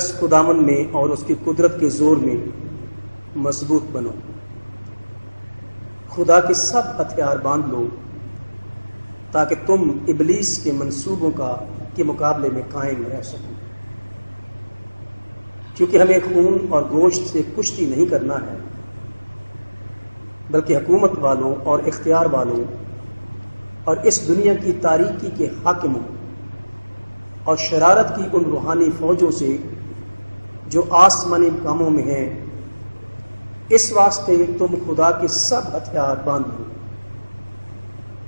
عرض خداوند نے اور اس کی قدرت کے زور میں مضبوط بنا. خدا کے ساتھ ہتھیار باندھ لو تاکہ تم ابلیس کے منصوبوں کے مقابلے میں قائم رہ سکو. کیونکہ ہمیں خون اور گوشت سے کشتی نہیں کرنا ہے، بلکہ حکومت والوں اور اختیار والوں اور اس دنیا کی تاریخی کے حاکم اور شرارت کی ان روحانی فوجوں سے جو آسمانی امن میں ہے. اس واسطے تم خدا کے سخت ہتھیار پر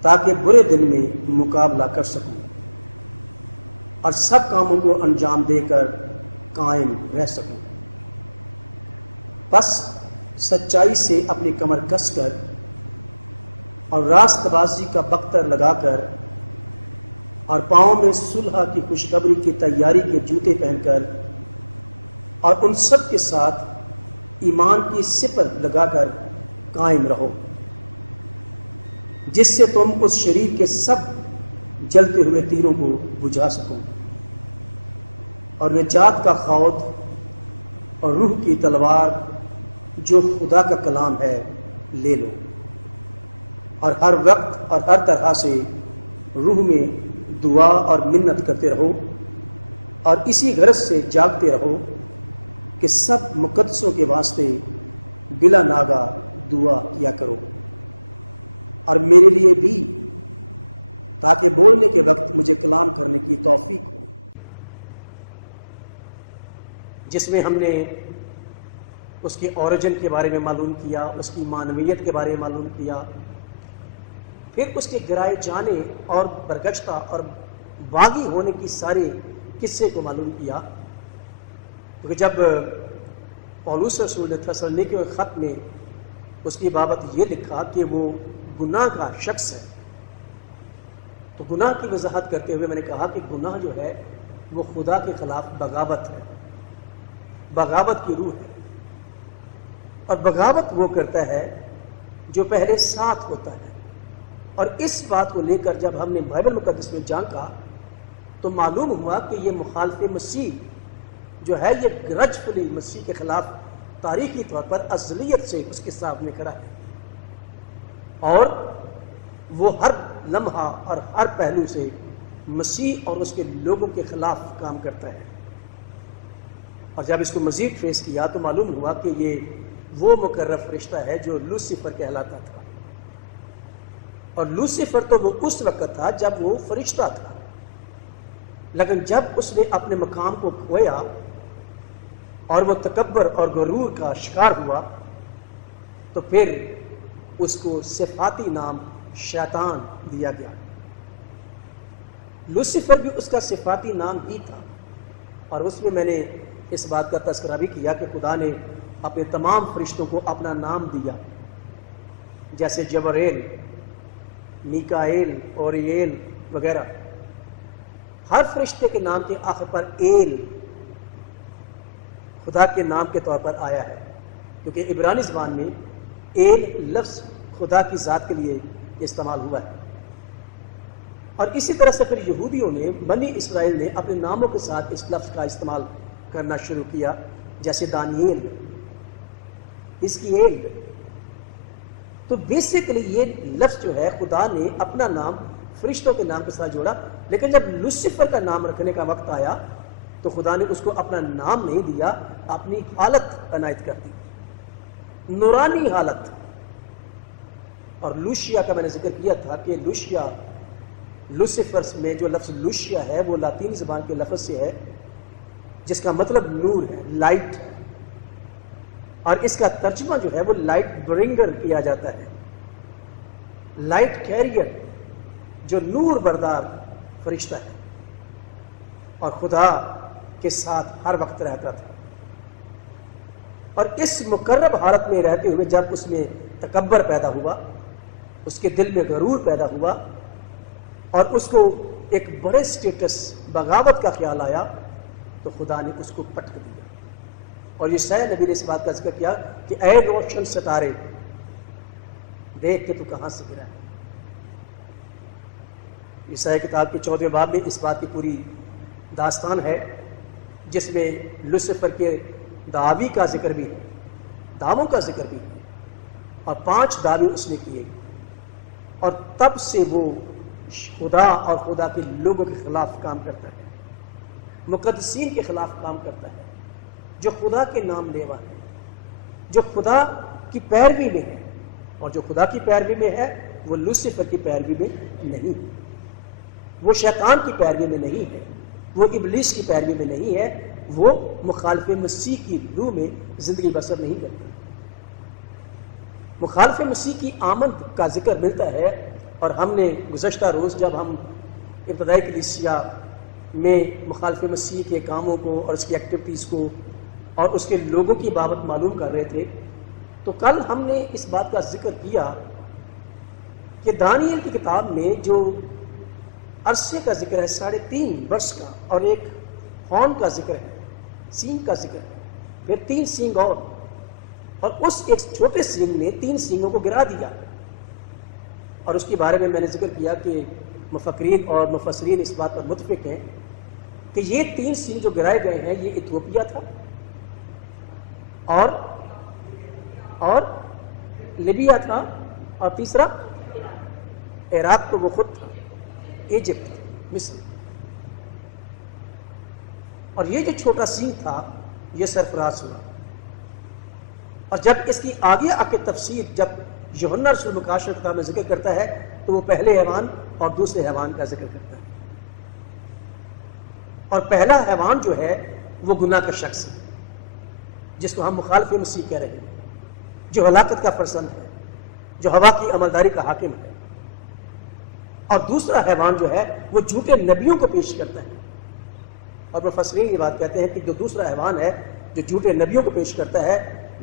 تاکہ برے دن میں مقابلہ کر سکو اور سخت کاموں کو انجام دے کر قائم رہ سکو. بس سچائی سے اپنے کمر کس کے رکھو اور راست بازی کا پتھر لگا کر اور پاؤں میں سوکھا کی خوشخبری کی تیاری کے جوتے پہن کر اور ان سب کے ساتھ ایمان کی صفت لگا کر قائم رہو، جس سے تم اس شریر کے سب جلتے ہوئے دلوں کو بجھا سکو اور نجات کا خوف اور روح کی تلوار جو خدا کا کلام ہے لے لو اور ہر وقت اور ہر طرح سے روح میں دعا اور محنت کرتے رہو اور اسی غرض سے جاگتے رہو کہ سب مقدسوں کے واسطے بلا ناگہ دعا کیا کرو اور میرے لیے بھی، تاکہ بولنے کے وقت مجھے کلام کرنے کی توفیق. جس میں ہم نے اس کے اوریجن کے بارے میں معلوم کیا، اس کی معنویت کے بارے میں معلوم کیا، پھر اس کے گرائے جانے اور برگشتہ اور باغی ہونے کی سارے قصے کو معلوم کیا. کیونکہ جب پولس رسول نے تھسلونیکیوں کے خط میں اس کی بابت یہ لکھا کہ وہ گناہ کا شخص ہے، تو گناہ کی وضاحت کرتے ہوئے میں نے کہا کہ گناہ جو ہے وہ خدا کے خلاف بغاوت ہے، بغاوت کی روح ہے. اور بغاوت وہ کرتا ہے جو پہلے ساتھ ہوتا ہے. اور اس بات کو لے کر جب ہم نے بائبل مقدس میں جانچا تو معلوم ہوا کہ یہ مخالف مسیح جو ہے یہ گرجفلی مسیح کے خلاف تاریخی طور پر ازلیت سے اس کے سامنے کھڑا ہے، اور وہ ہر لمحہ اور ہر پہلو سے مسیح اور اس کے لوگوں کے خلاف کام کرتا ہے. اور جب اس کو مزید ٹریس کیا تو معلوم ہوا کہ یہ وہ مقرر فرشتہ ہے جو لوسیفر کہلاتا تھا. اور لوسیفر تو وہ اس وقت تھا جب وہ فرشتہ تھا، لیکن جب اس نے اپنے مقام کو کھویا اور وہ تکبر اور غرور کا شکار ہوا تو پھر اس کو صفاتی نام شیطان دیا گیا. لوسیفر بھی اس کا صفاتی نام ہی تھا، اور اس میں میں نے اس بات کا تذکرہ بھی کیا کہ خدا نے اپنے تمام فرشتوں کو اپنا نام دیا، جیسے جبرائیل، میکائیل، اوریل وغیرہ. ہر فرشتے کے نام کے آخر پر ایل خدا کے نام کے طور پر آیا ہے، کیونکہ عبرانی زبان میں ایل لفظ خدا کی ذات کے لیے استعمال ہوا ہے. اور اسی طرح سے پھر یہودیوں نے، بنی اسرائیل نے اپنے ناموں کے ساتھ اس لفظ کا استعمال کرنا شروع کیا، جیسے دانیل، اس کی ایل. تو بیسیکلی یہ لفظ جو ہے خدا نے اپنا نام فرشتوں کے نام کے ساتھ جوڑا. لیکن جب لوسیفر کا نام رکھنے کا وقت آیا تو خدا نے اس کو اپنا نام نہیں دیا، اپنی حالت عنایت کر دی، نورانی حالت. اور لوشیا کا میں نے ذکر کیا تھا کہ لوشیا، لوسیفر میں جو لفظ لوشیا ہے وہ لاطینی زبان کے لفظ سے ہے جس کا مطلب نور ہے، لائٹ ہے. اور اس کا ترجمہ جو ہے وہ لائٹ برنگر کیا جاتا ہے، لائٹ کیریئر، جو نور بردار فرشتہ ہے اور خدا کے ساتھ ہر وقت رہتا تھا. اور اس مقرب حالت میں رہتے ہوئے جب اس میں تکبر پیدا ہوا، اس کے دل میں غرور پیدا ہوا اور اس کو ایک بڑے سٹیٹس بغاوت کا خیال آیا تو خدا نے اس کو پٹک دیا. اور یسوع نبی نے اس بات کا ذکر کیا کہ اے روشن ستارے دیکھ کہ تو کہاں سے گرا ہے. یسوع کتاب کے 14 باب میں اس بات کی پوری داستان ہے جس میں لوسیفر کے دعوی کا ذکر بھی ہے، دعووں کا ذکر بھی ہے، اور 5 دعوے اس نے کیے، اور تب سے وہ خدا اور خدا کے لوگوں کے خلاف کام کرتا ہے، مقدسین کے خلاف کام کرتا ہے، جو خدا کے نام لیوا ہے، جو خدا کی پیروی میں ہے، اور جو خدا کی پیروی میں ہے وہ لوسیفر کی پیروی میں نہیں ہے، وہ شیطان کی پیروی میں نہیں ہے، وہ ابلیس کی پیروی میں نہیں ہے، وہ مخالف مسیح کی روح میں زندگی بسر نہیں کرتا۔ مخالف مسیح کی آمد کا ذکر ملتا ہے، اور ہم نے گزشتہ روز جب ہم ابتدائی کلیسیا میں مخالف مسیح کے کاموں کو اور اس کی ایکٹیویٹیز کو اور اس کے لوگوں کی بابت معلوم کر رہے تھے، تو کل ہم نے اس بات کا ذکر کیا کہ دانیل کی کتاب میں جو عرصے کا ذکر ہے 3.5 برس کا، اور ایک ہارن کا ذکر ہے، سینگ کا ذکر ہے، پھر 3 سینگ اور اس ایک چھوٹے سینگ نے 3 سینگوں کو گرا دیا، اور اس کے بارے میں نے ذکر کیا کہ مفکرین اور مفسرین اس بات پر متفق ہیں کہ یہ 3 سینگ جو گرائے گئے ہیں یہ ایتھوپیا تھا، اور لیبیا تھا، اور تیسرا عراق تو وہ خود تھا، ایجپٹ، مصر، اور یہ جو چھوٹا سینگ تھا یہ سرفراز ہوا۔ اور جب اس کی آگے تفسیر جب یوحنا رسول مکاشفہ کتاب میں ذکر کرتا ہے تو وہ پہلے حیوان اور دوسرے حیوان کا ذکر کرتا ہے، اور پہلا حیوان جو ہے وہ گناہ کا شخص ہے جس کو ہم مخالف مسیح کہہ رہے ہیں، جو ہلاکت کا فرزند ہے، جو ہوا کی عملداری کا حاکم ہے، اور دوسرا حیوان جو ہے وہ جھوٹے نبیوں کو پیش کرتا ہے، اور مفسرین یہ بات کہتے ہیں کہ جو دوسرا حیوان ہے جو جھوٹے نبیوں کو پیش کرتا ہے،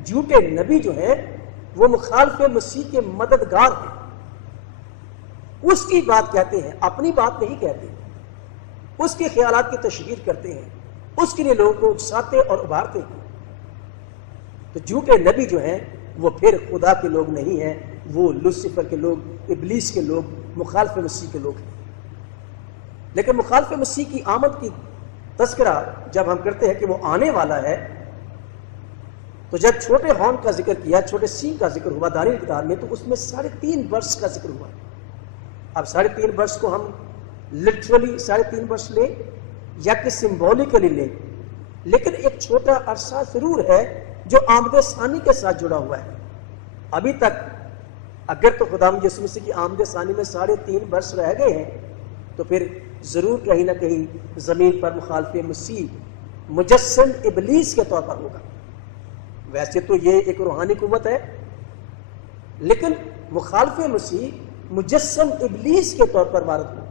جھوٹے نبی جو ہیں وہ مخالف مسیح کے مددگار ہیں، اس کی بات کہتے ہیں، اپنی بات نہیں کہتے، اس کے خیالات کی تشہیر کرتے ہیں، اس کے لیے لوگوں کو اکساتے اور ابھارتے ہیں۔ تو جھوٹے نبی جو ہیں وہ پھر خدا کے لوگ نہیں ہیں، وہ لوسیفر کے لوگ، ابلیس کے لوگ، مخالف مسیح کے لوگ ہیں۔ لیکن مخالف مسیح کی آمد کی تذکرہ جب ہم کرتے ہیں کہ وہ آنے والا ہے، تو جب چھوٹے ہارن کا ذکر کیا، چھوٹے سینگ کا ذکر ہوا دانیل کی کتاب میں، تو اس میں 3.5 برس کا ذکر ہوا۔ اب 3.5 برس کو ہم لٹرلی 3.5 برس لیں یا کہ سمبولیکلی لیں، لیکن ایک چھوٹا عرصہ ضرور ہے جو آمد ثانی کے ساتھ جڑا ہوا ہے۔ ابھی تک اگر تو خدا یسوع مسیح کی آمد ثانی میں 3.5 برس رہ گئے ہیں، تو پھر ضرور کہیں نہ کہیں زمین پر مخالف مسیح مجسم ابلیس کے طور پر ہوگا۔ ویسے تو یہ ایک روحانی قوت ہے، لیکن مخالف مسیح مجسم ابلیس کے طور پر وارد ہوگا،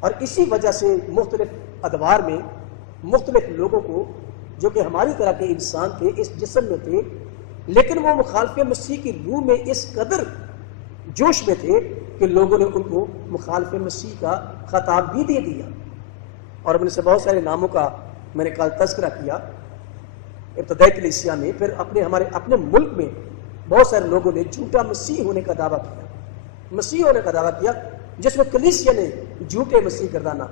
اور اسی وجہ سے مختلف ادوار میں مختلف لوگوں کو جو کہ ہماری طرح کے انسان تھے، اس جسم میں تھے، لیکن وہ مخالف مسیح کی روح میں اس قدر جوش میں تھے کہ لوگوں نے ان کو مخالف مسیح کا خطاب بھی دے دیا۔ اور میں نے سے بہت سارے ناموں کا میں نے کل تذکرہ کیا ابتدائی کلیسیا میں، پھر ہمارے اپنے ملک میں بہت سارے لوگوں نے جھوٹا مسیح ہونے کا دعویٰ کیا، مسیح ہونے کا دعویٰ کیا، جس میں کلیسیا نے جھوٹے مسیح گردانا۔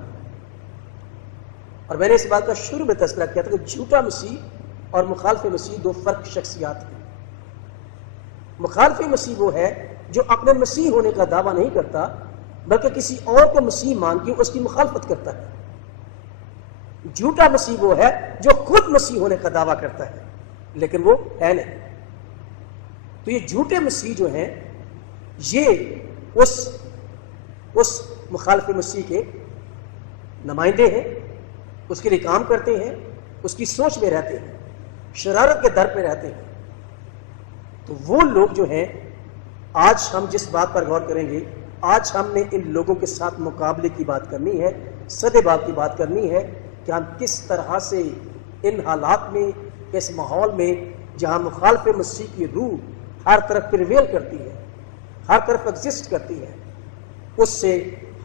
اور میں نے اس بات کا شروع میں تذکرہ کیا تھا کہ جھوٹا مسیح اور مخالف مسیح 2 فرق شخصیات ہیں۔ مخالف مسیح وہ ہے جو اپنے مسیح ہونے کا دعویٰ نہیں کرتا، بلکہ کسی اور کو مسیح مان کے اس کی مخالفت کرتا ہے۔ جھوٹا مسیح وہ ہے جو خود مسیح ہونے کا دعویٰ کرتا ہے لیکن وہ ہے نہیں۔ تو یہ جھوٹے مسیح جو ہیں یہ اس مخالف مسیح کے نمائندے ہیں، اس کے لیے کام کرتے ہیں، اس کی سوچ میں رہتے ہیں، شرارت کے در پہ رہتے ہیں۔ تو وہ لوگ جو ہیں، آج ہم جس بات پر غور کریں گے، آج ہم نے ان لوگوں کے ساتھ مقابلے کی بات کرنی ہے، سدے بات کی بات کرنی ہے کہ ہم کس طرح سے ان حالات میں، اس ماحول میں جہاں مخالف مسیح کی روح ہر طرف پریویل کرتی ہے، ہر طرف ایگزسٹ کرتی ہے، اس سے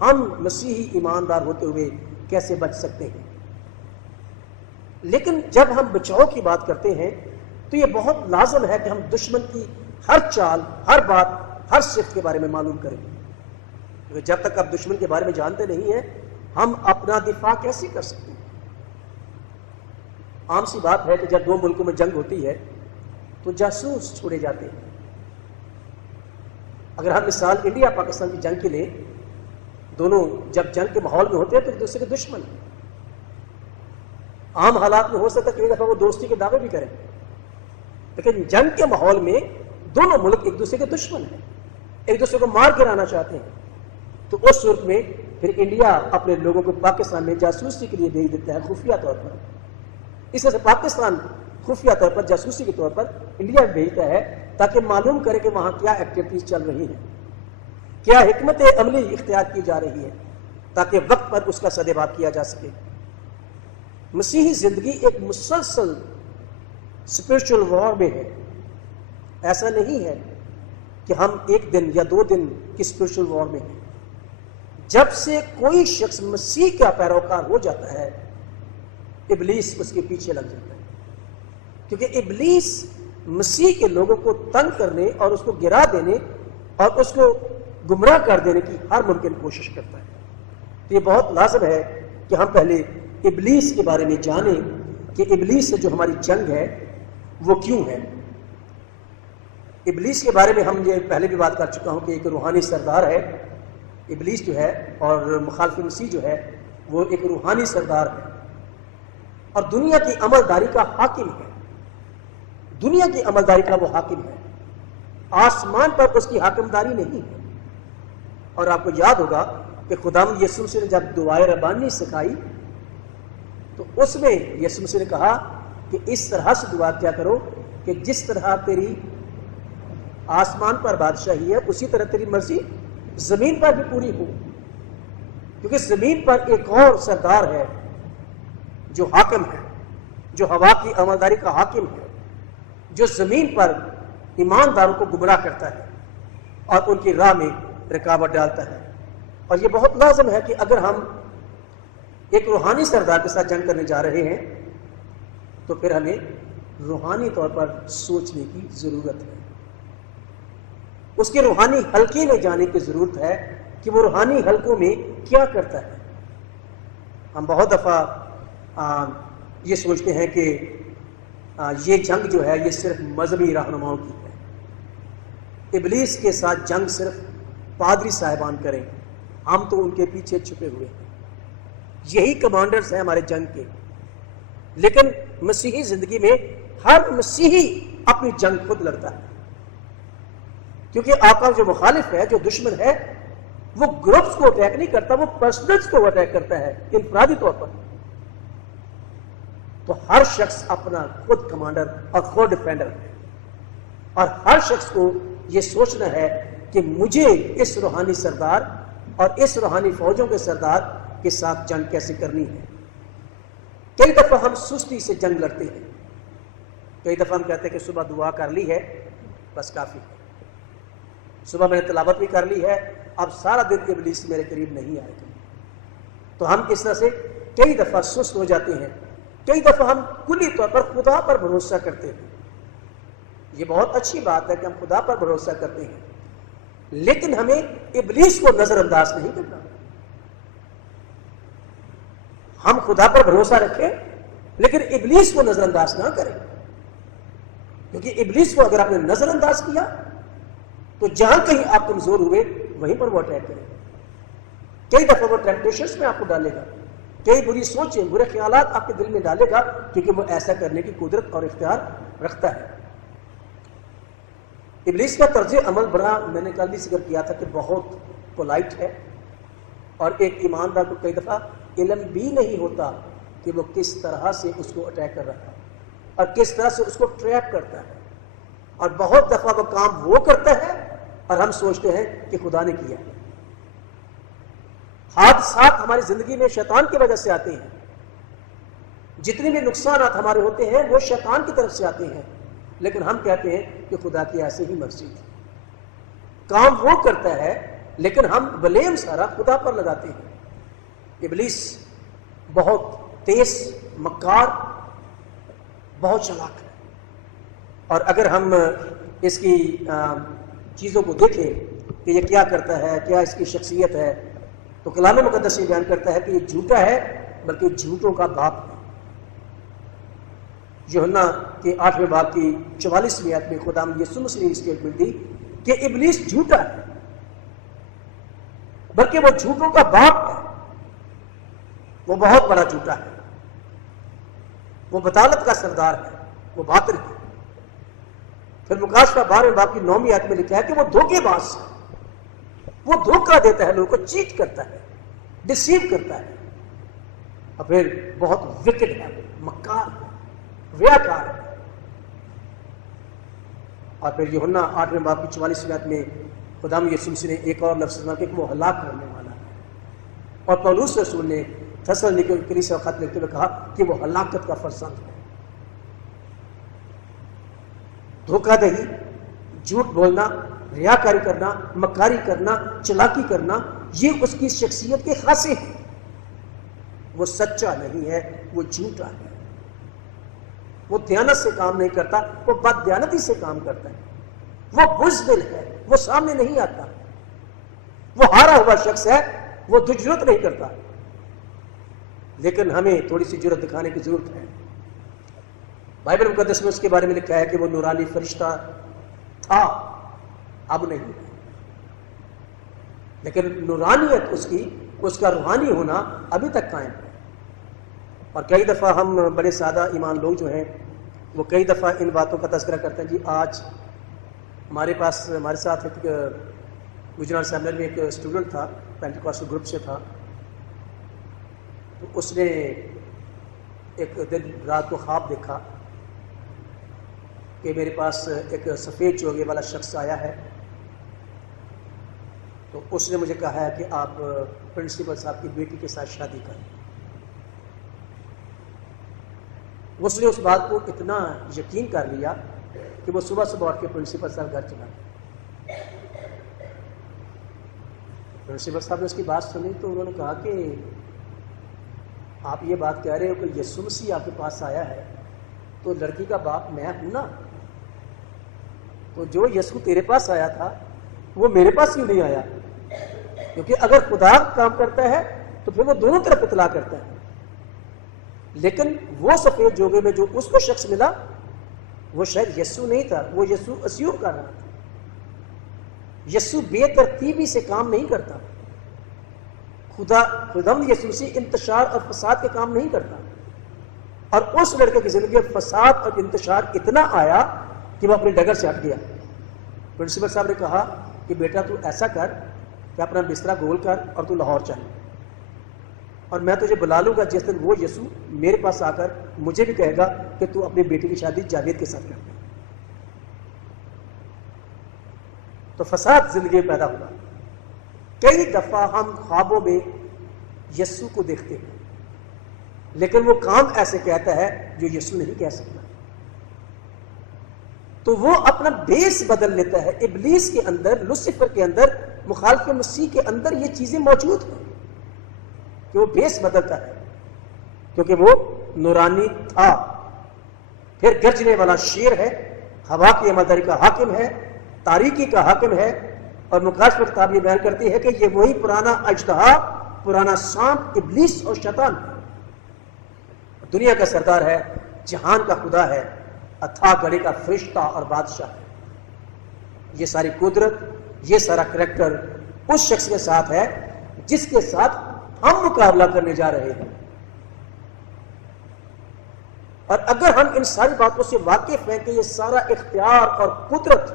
ہم مسیحی ایماندار ہوتے ہوئے کیسے بچ سکتے ہیں۔ لیکن جب ہم بچاؤ کی بات کرتے ہیں تو یہ بہت لازم ہے کہ ہم دشمن کی ہر چال، ہر بات، ہر صفت کے بارے میں معلوم کریں، کیونکہ جب تک آپ دشمن کے بارے میں جانتے نہیں ہیں، ہم اپنا دفاع کیسے کر سکتے ہیں؟ عام سی بات ہے کہ جب دو ملکوں میں جنگ ہوتی ہے تو جاسوس چھوڑے جاتے ہیں. اگر ہم مثال انڈیا پاکستان کی جنگ کے لیں، دونوں جب جنگ کے ماحول میں ہوتے ہیں تو ایک دوسرے کے دشمن ہیں. عام حالات میں ہو سکتا ہے کہ ایک دفعہ وہ دوستی کے دعوے بھی کریں، لیکن جنگ کے ماحول میں دونوں ملک ایک دوسرے کے دشمن ہیں، ایک دوسرے کو مار گرانا چاہتے ہیں. تو اس صورت میں پھر انڈیا اپنے لوگوں کو پاکستان میں جاسوسی کے لیے بھیج دیتا ہے خفیہ طور پر. اس طرح سے پاکستان خفیہ طور پر جاسوسی کے طور پر انڈیا بھیجتا ہے تاکہ معلوم کرے کہ وہاں کیا ایکٹیویٹیز چل رہی ہیں، کیا حکمت عملی اختیار کی جا رہی ہے، تاکہ وقت پر اس کا سدباب کیا جا سکے. مسیحی زندگی ایک مسلسل اسپرچل وار میں ہے. ایسا نہیں ہے کہ ہم ایک دن یا 2 دن کی اسپرچل وار میں ہیں. جب سے کوئی شخص مسیح کا پیروکار ہو جاتا ہے، ابلیس اس کے پیچھے لگ جاتا ہے، کیونکہ ابلیس مسیح کے لوگوں کو تنگ کرنے اور اس کو گرا دینے اور اس کو گمراہ کر دینے کی ہر ممکن کوشش کرتا ہے. تو یہ بہت لازم ہے کہ ہم پہلے ابلیس کے بارے میں جانیں کہ ابلیس سے جو ہماری جنگ ہے وہ کیوں ہے. ابلیس کے بارے میں ہم یہ پہلے بھی بات کر چکا ہوں کہ ایک روحانی سردار ہے ابلیس جو ہے، اور مخالف مسیح جو ہے وہ ایک روحانی سردار ہے اور دنیا کی عملداری کا حاکم ہے. دنیا کی عملداری کا وہ حاکم ہے، آسمان پر اس کی حاکمداری نہیں ہے. اور آپ کو یاد ہوگا کہ خداوند یسوع مسیح نے جب دعائے ربانی سکھائی تو اس میں یسوع مسیح نے کہا کہ اس طرح سے دعا کیا کرو کہ جس طرح تیری آسمان پر بادشاہی ہے اسی طرح تیری مرضی زمین پر بھی پوری ہو. کیونکہ زمین پر ایک اور سردار ہے جو حاکم ہے، جو ہوا کی عملداری کا حاکم ہے، جو زمین پر ایمانداروں کو گمراہ کرتا ہے اور ان کی راہ میں رکاوٹ ڈالتا ہے. اور یہ بہت لازم ہے کہ اگر ہم ایک روحانی سردار کے ساتھ جنگ کرنے جا رہے ہیں تو پھر ہمیں روحانی طور پر سوچنے کی ضرورت ہے، اس کے روحانی حلقے میں جانے کی ضرورت ہے کہ وہ روحانی حلقوں میں کیا کرتا ہے. ہم بہت دفعہ یہ سوچتے ہیں کہ یہ جنگ جو ہے یہ صرف مذہبی رہنماؤں کی ہے، ابلیس کے ساتھ جنگ صرف پادری صاحبان کریں، ہم تو ان کے پیچھے چھپے ہوئے ہیں، یہی کمانڈرز ہیں ہمارے جنگ کے. لیکن مسیحی زندگی میں ہر مسیحی اپنی جنگ خود لڑتا ہے، کیونکہ آقا جو مخالف ہے، جو دشمن ہے، وہ گروپس کو اٹیک نہیں کرتا، وہ پرسنلز کو اٹیک کرتا ہے انفرادی طور پر. تو ہر شخص اپنا خود کمانڈر اور خود ڈیفینڈر ہے، اور ہر شخص کو یہ سوچنا ہے کہ مجھے اس روحانی سردار اور اس روحانی فوجوں کے سردار کے ساتھ جنگ کیسے کرنی ہے. کئی دفعہ ہم سستی سے جنگ لڑتے ہیں، کئی دفعہ ہم کہتے ہیں کہ صبح دعا کر لی ہے بس کافی ہے، صبح میں نے تلاوت بھی کر لی ہے، اب سارا دن ابلیس میرے قریب نہیں آئے گا. تو ہم اس طرح سے کئی دفعہ سست ہو جاتے ہیں. کئی دفعہ ہم کلی طور پر خدا پر بھروسہ کرتے ہیں. یہ بہت اچھی بات ہے کہ ہم خدا پر بھروسہ کرتے ہیں، لیکن ہمیں ابلیس کو نظر انداز نہیں کرنا. ہم خدا پر بھروسہ رکھیں لیکن ابلیس کو نظر انداز نہ کریں، کیونکہ ابلیس کو اگر آپ نے نظر انداز کیا تو جہاں کہیں آپ کمزور ہوئے وہیں پر وہ اٹیک کرے. کئی دفعہ وہ ٹیمپٹیشنز میں آپ کو ڈالے گا، کئی بری سوچیں، برے خیالات آپ کے دل میں ڈالے گا، کیونکہ وہ ایسا کرنے کی قدرت اور اختیار رکھتا ہے. ابلیس کا طرز عمل بڑا، میں نے کل بھی ذکر کیا تھا کہ بہت پولائٹ ہے، اور ایک ایماندار کو کئی دفعہ علم بھی نہیں ہوتا کہ وہ کس طرح سے اس کو اٹیک کر رہا ہے اور کس طرح سے اس کو ٹریپ کرتا ہے. اور بہت دفعہ وہ کام وہ کرتا ہے اور ہم سوچتے ہیں کہ خدا نے کیا. حادثات ہماری زندگی میں شیطان کی وجہ سے آتے ہیں، جتنے بھی نقصانات ہمارے ہوتے ہیں وہ شیطان کی طرف سے آتے ہیں، لیکن ہم کہتے ہیں کہ خدا کی ایسے ہی مرضی تھی. کام وہ کرتا ہے لیکن ہم بلیم سارا خدا پر لگاتے ہیں. ابلیس بہت تیز، مکار، بہت چلاک ہے، اور اگر ہم اس کی چیزوں کو دیکھیں کہ یہ کیا کرتا ہے، کیا اس کی شخصیت ہے، تو کلام مقدس یہ بیان کرتا ہے کہ یہ جھوٹا ہے بلکہ جھوٹوں کا باپ ہے. یوحنا کے 8ویں باب کی 44ویں آیت میں خداوند یسوع مسیح نے اسٹیٹمنٹ دی کہ ابلیس جھوٹا ہے، بلکہ وہ جھوٹوں کا باپ ہے، وہ بہت بڑا جھوٹا ہے، وہ بطالت کا سردار ہے، وہ باطل ہے۔ پھر مکاشفہ 12ویں باب کی 9ویں آیت میں لکھا ہے کہ وہ دھوکے باز ہے، وہ دھوکہ دیتا ہے، لوگوں کو چیٹ کرتا ہے، ڈسیو کرتا ہے، اور پھر بہت وکٹ ہے، مکار ہے، ریاکار ہے۔ اور پھر یوحنا 8ویں باب کی 44ویں آیت میں خداوند یسوع مسیح نے ایک اور لفظ استعمال کیا کہ وہ ہلاک کرنے والا ہے، اور پولس رسول نے تھسلونیکیوں کی کلیسیا کو خط لکھتے ہوئے کہا کہ وہ ہلاکت کا فرزند ہے۔ دھوکہ دہی، جھوٹ بولنا، ریاکاری کرنا، مکاری کرنا، چلاکی کرنا، یہ اس کی شخصیت کے خاصے ہیں۔ وہ سچا نہیں ہے، وہ جھوٹا ہے، وہ دیانت سے کام نہیں کرتا، وہ بد دیانتی سے کام کرتا ہے، وہ بزدل ہے، وہ سامنے نہیں آتا، وہ ہارا ہوا شخص ہے، وہ جرأت نہیں کرتا۔ لیکن ہمیں تھوڑی سی جرأت دکھانے کی ضرورت ہے۔ بائبل مقدس میں اس کے بارے میں لکھا ہے کہ وہ نورانی فرشتہ تھا، اب نہیں، لیکن نورانیت اس کا روحانی ہونا ابھی تک قائم ہے۔ اور کئی دفعہ ہم بڑے سادہ ایمان لوگ جو ہیں وہ کئی دفعہ ان باتوں کا تذکرہ کرتے ہیں۔ جی آج ہمارے ساتھ ایک گجرات سیمنر میں ایک اسٹوڈنٹ تھا، پینٹیکوسٹل گروپ سے تھا، تو اس نے ایک دن رات کو خواب دیکھا کہ میرے پاس ایک سفید چوگے والا شخص آیا ہے، تو اس نے مجھے کہا ہے کہ آپ پرنسپل صاحب کی بیٹی کے ساتھ شادی کریں۔ اس نے اس بات کو اتنا یقین کر لیا کہ وہ صبح صبح اٹھ کے پرنسپل صاحب گھر چلا گیا۔ پرنسپل صاحب نے اس کی بات سنی تو انہوں نے کہا کہ آپ یہ بات کہہ رہے ہو کہ یسوع مسیح آپ کے پاس آیا ہے، تو لڑکی کا باپ میں ہوں نا، تو جو یسوع تیرے پاس آیا تھا وہ میرے پاس کیوں نہیں آیا؟ کیونکہ اگر خدا کام کرتا ہے تو پھر وہ دونوں طرف اطلاع کرتا ہے۔ لیکن وہ سفید جوگے میں جو اس کو شخص ملا وہ شاید یسوع نہیں تھا، وہ یسوع اسیوم کر رہا تھا۔ یسوع بے ترتیبی سے کام نہیں کرتا، خداوند یسوع سے انتشار اور فساد کے کام نہیں کرتا۔ اور اس لڑکے کی زندگی میں فساد اور انتشار اتنا آیا کہ وہ اپنی ڈگر سے ہٹ گیا۔ پرنسپل صاحب نے کہا کہ بیٹا تو ایسا کر کہ اپنا بستر گول کر اور تو لاہور چل، اور میں تجھے بلا لوں گا جس دن وہ یسوع میرے پاس آ کر مجھے بھی کہے گا کہ تو اپنی بیٹی کی شادی جاوید کے ساتھ کر۔ تو فساد زندگی میں پیدا ہوا۔ کئی دفعہ ہم خوابوں میں یسوع کو دیکھتے ہیں، لیکن وہ کام ایسے کہتا ہے جو یسوع نہیں کہہ سکتا، تو وہ اپنا بیس بدل لیتا ہے۔ ابلیس کے اندر، لوسیفر کے اندر، مخالف مسیح کے اندر یہ چیزیں موجود ہیں کہ وہ بیس بدلتا ہے، کیونکہ وہ نورانی تھا۔ پھر گرجنے والا شیر ہے، ہوا کی امداری کا حاکم ہے، تاریکی کا حاکم ہے، اور مکاشفہ کتاب یہ بیان کرتی ہے کہ یہ وہی پرانا اژدہا، پرانا سانپ ابلیس اور شیطان ہے، دنیا کا سردار ہے، جہان کا خدا ہے، اتھا گڑھے کا فرشتہ اور بادشاہ ہے۔ یہ ساری قدرت، یہ سارا کریکٹر اس شخص کے ساتھ ہے جس کے ساتھ ہم مقابلہ کرنے جا رہے ہیں۔ اور اگر ہم ان ساری باتوں سے واقف ہیں کہ یہ سارا اختیار اور قدرت،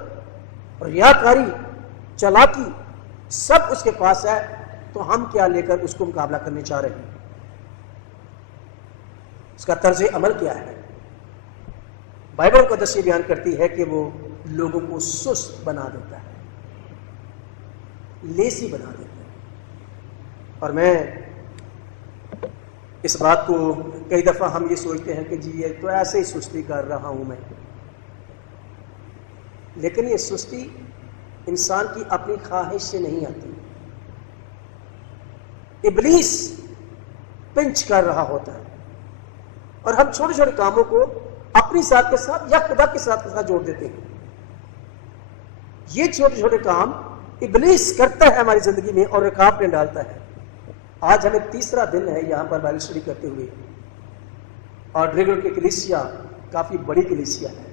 ریاکاری، چلاکی سب اس کے پاس ہے، تو ہم کیا لے کر اس کو مقابلہ کرنے چاہ رہے ہیں؟ اس کا طرز عمل کیا ہے؟ بائبل مقدس یہ بیان کرتی ہے کہ وہ لوگوں کو سست بنا دیتا ہے، لیسی بنا دیتا ہے۔ اور میں اس بات کو کئی دفعہ ہم یہ سوچتے ہیں کہ جی یہ تو ایسے ہی سستی کر رہا ہوں میں، لیکن یہ سستی انسان کی اپنی خواہش سے نہیں آتی، ابلیس پنچ کر رہا ہوتا ہے، اور ہم چھوٹے چھوٹے کاموں کو اپنی ذات کے ساتھ یا خدا کے ساتھ جوڑ دیتے ہیں۔ یہ چھوٹے چھوٹے کام ابلیس کرتا ہے ہماری زندگی میں اور رکاوٹیں ڈالتا ہے۔ آج ہمیں تیسرا دن ہے یہاں پر بائبل اسٹڈی کرتے ہوئے، اور ڈریگن کی کلیسیا کافی بڑی کلیسیا ہے.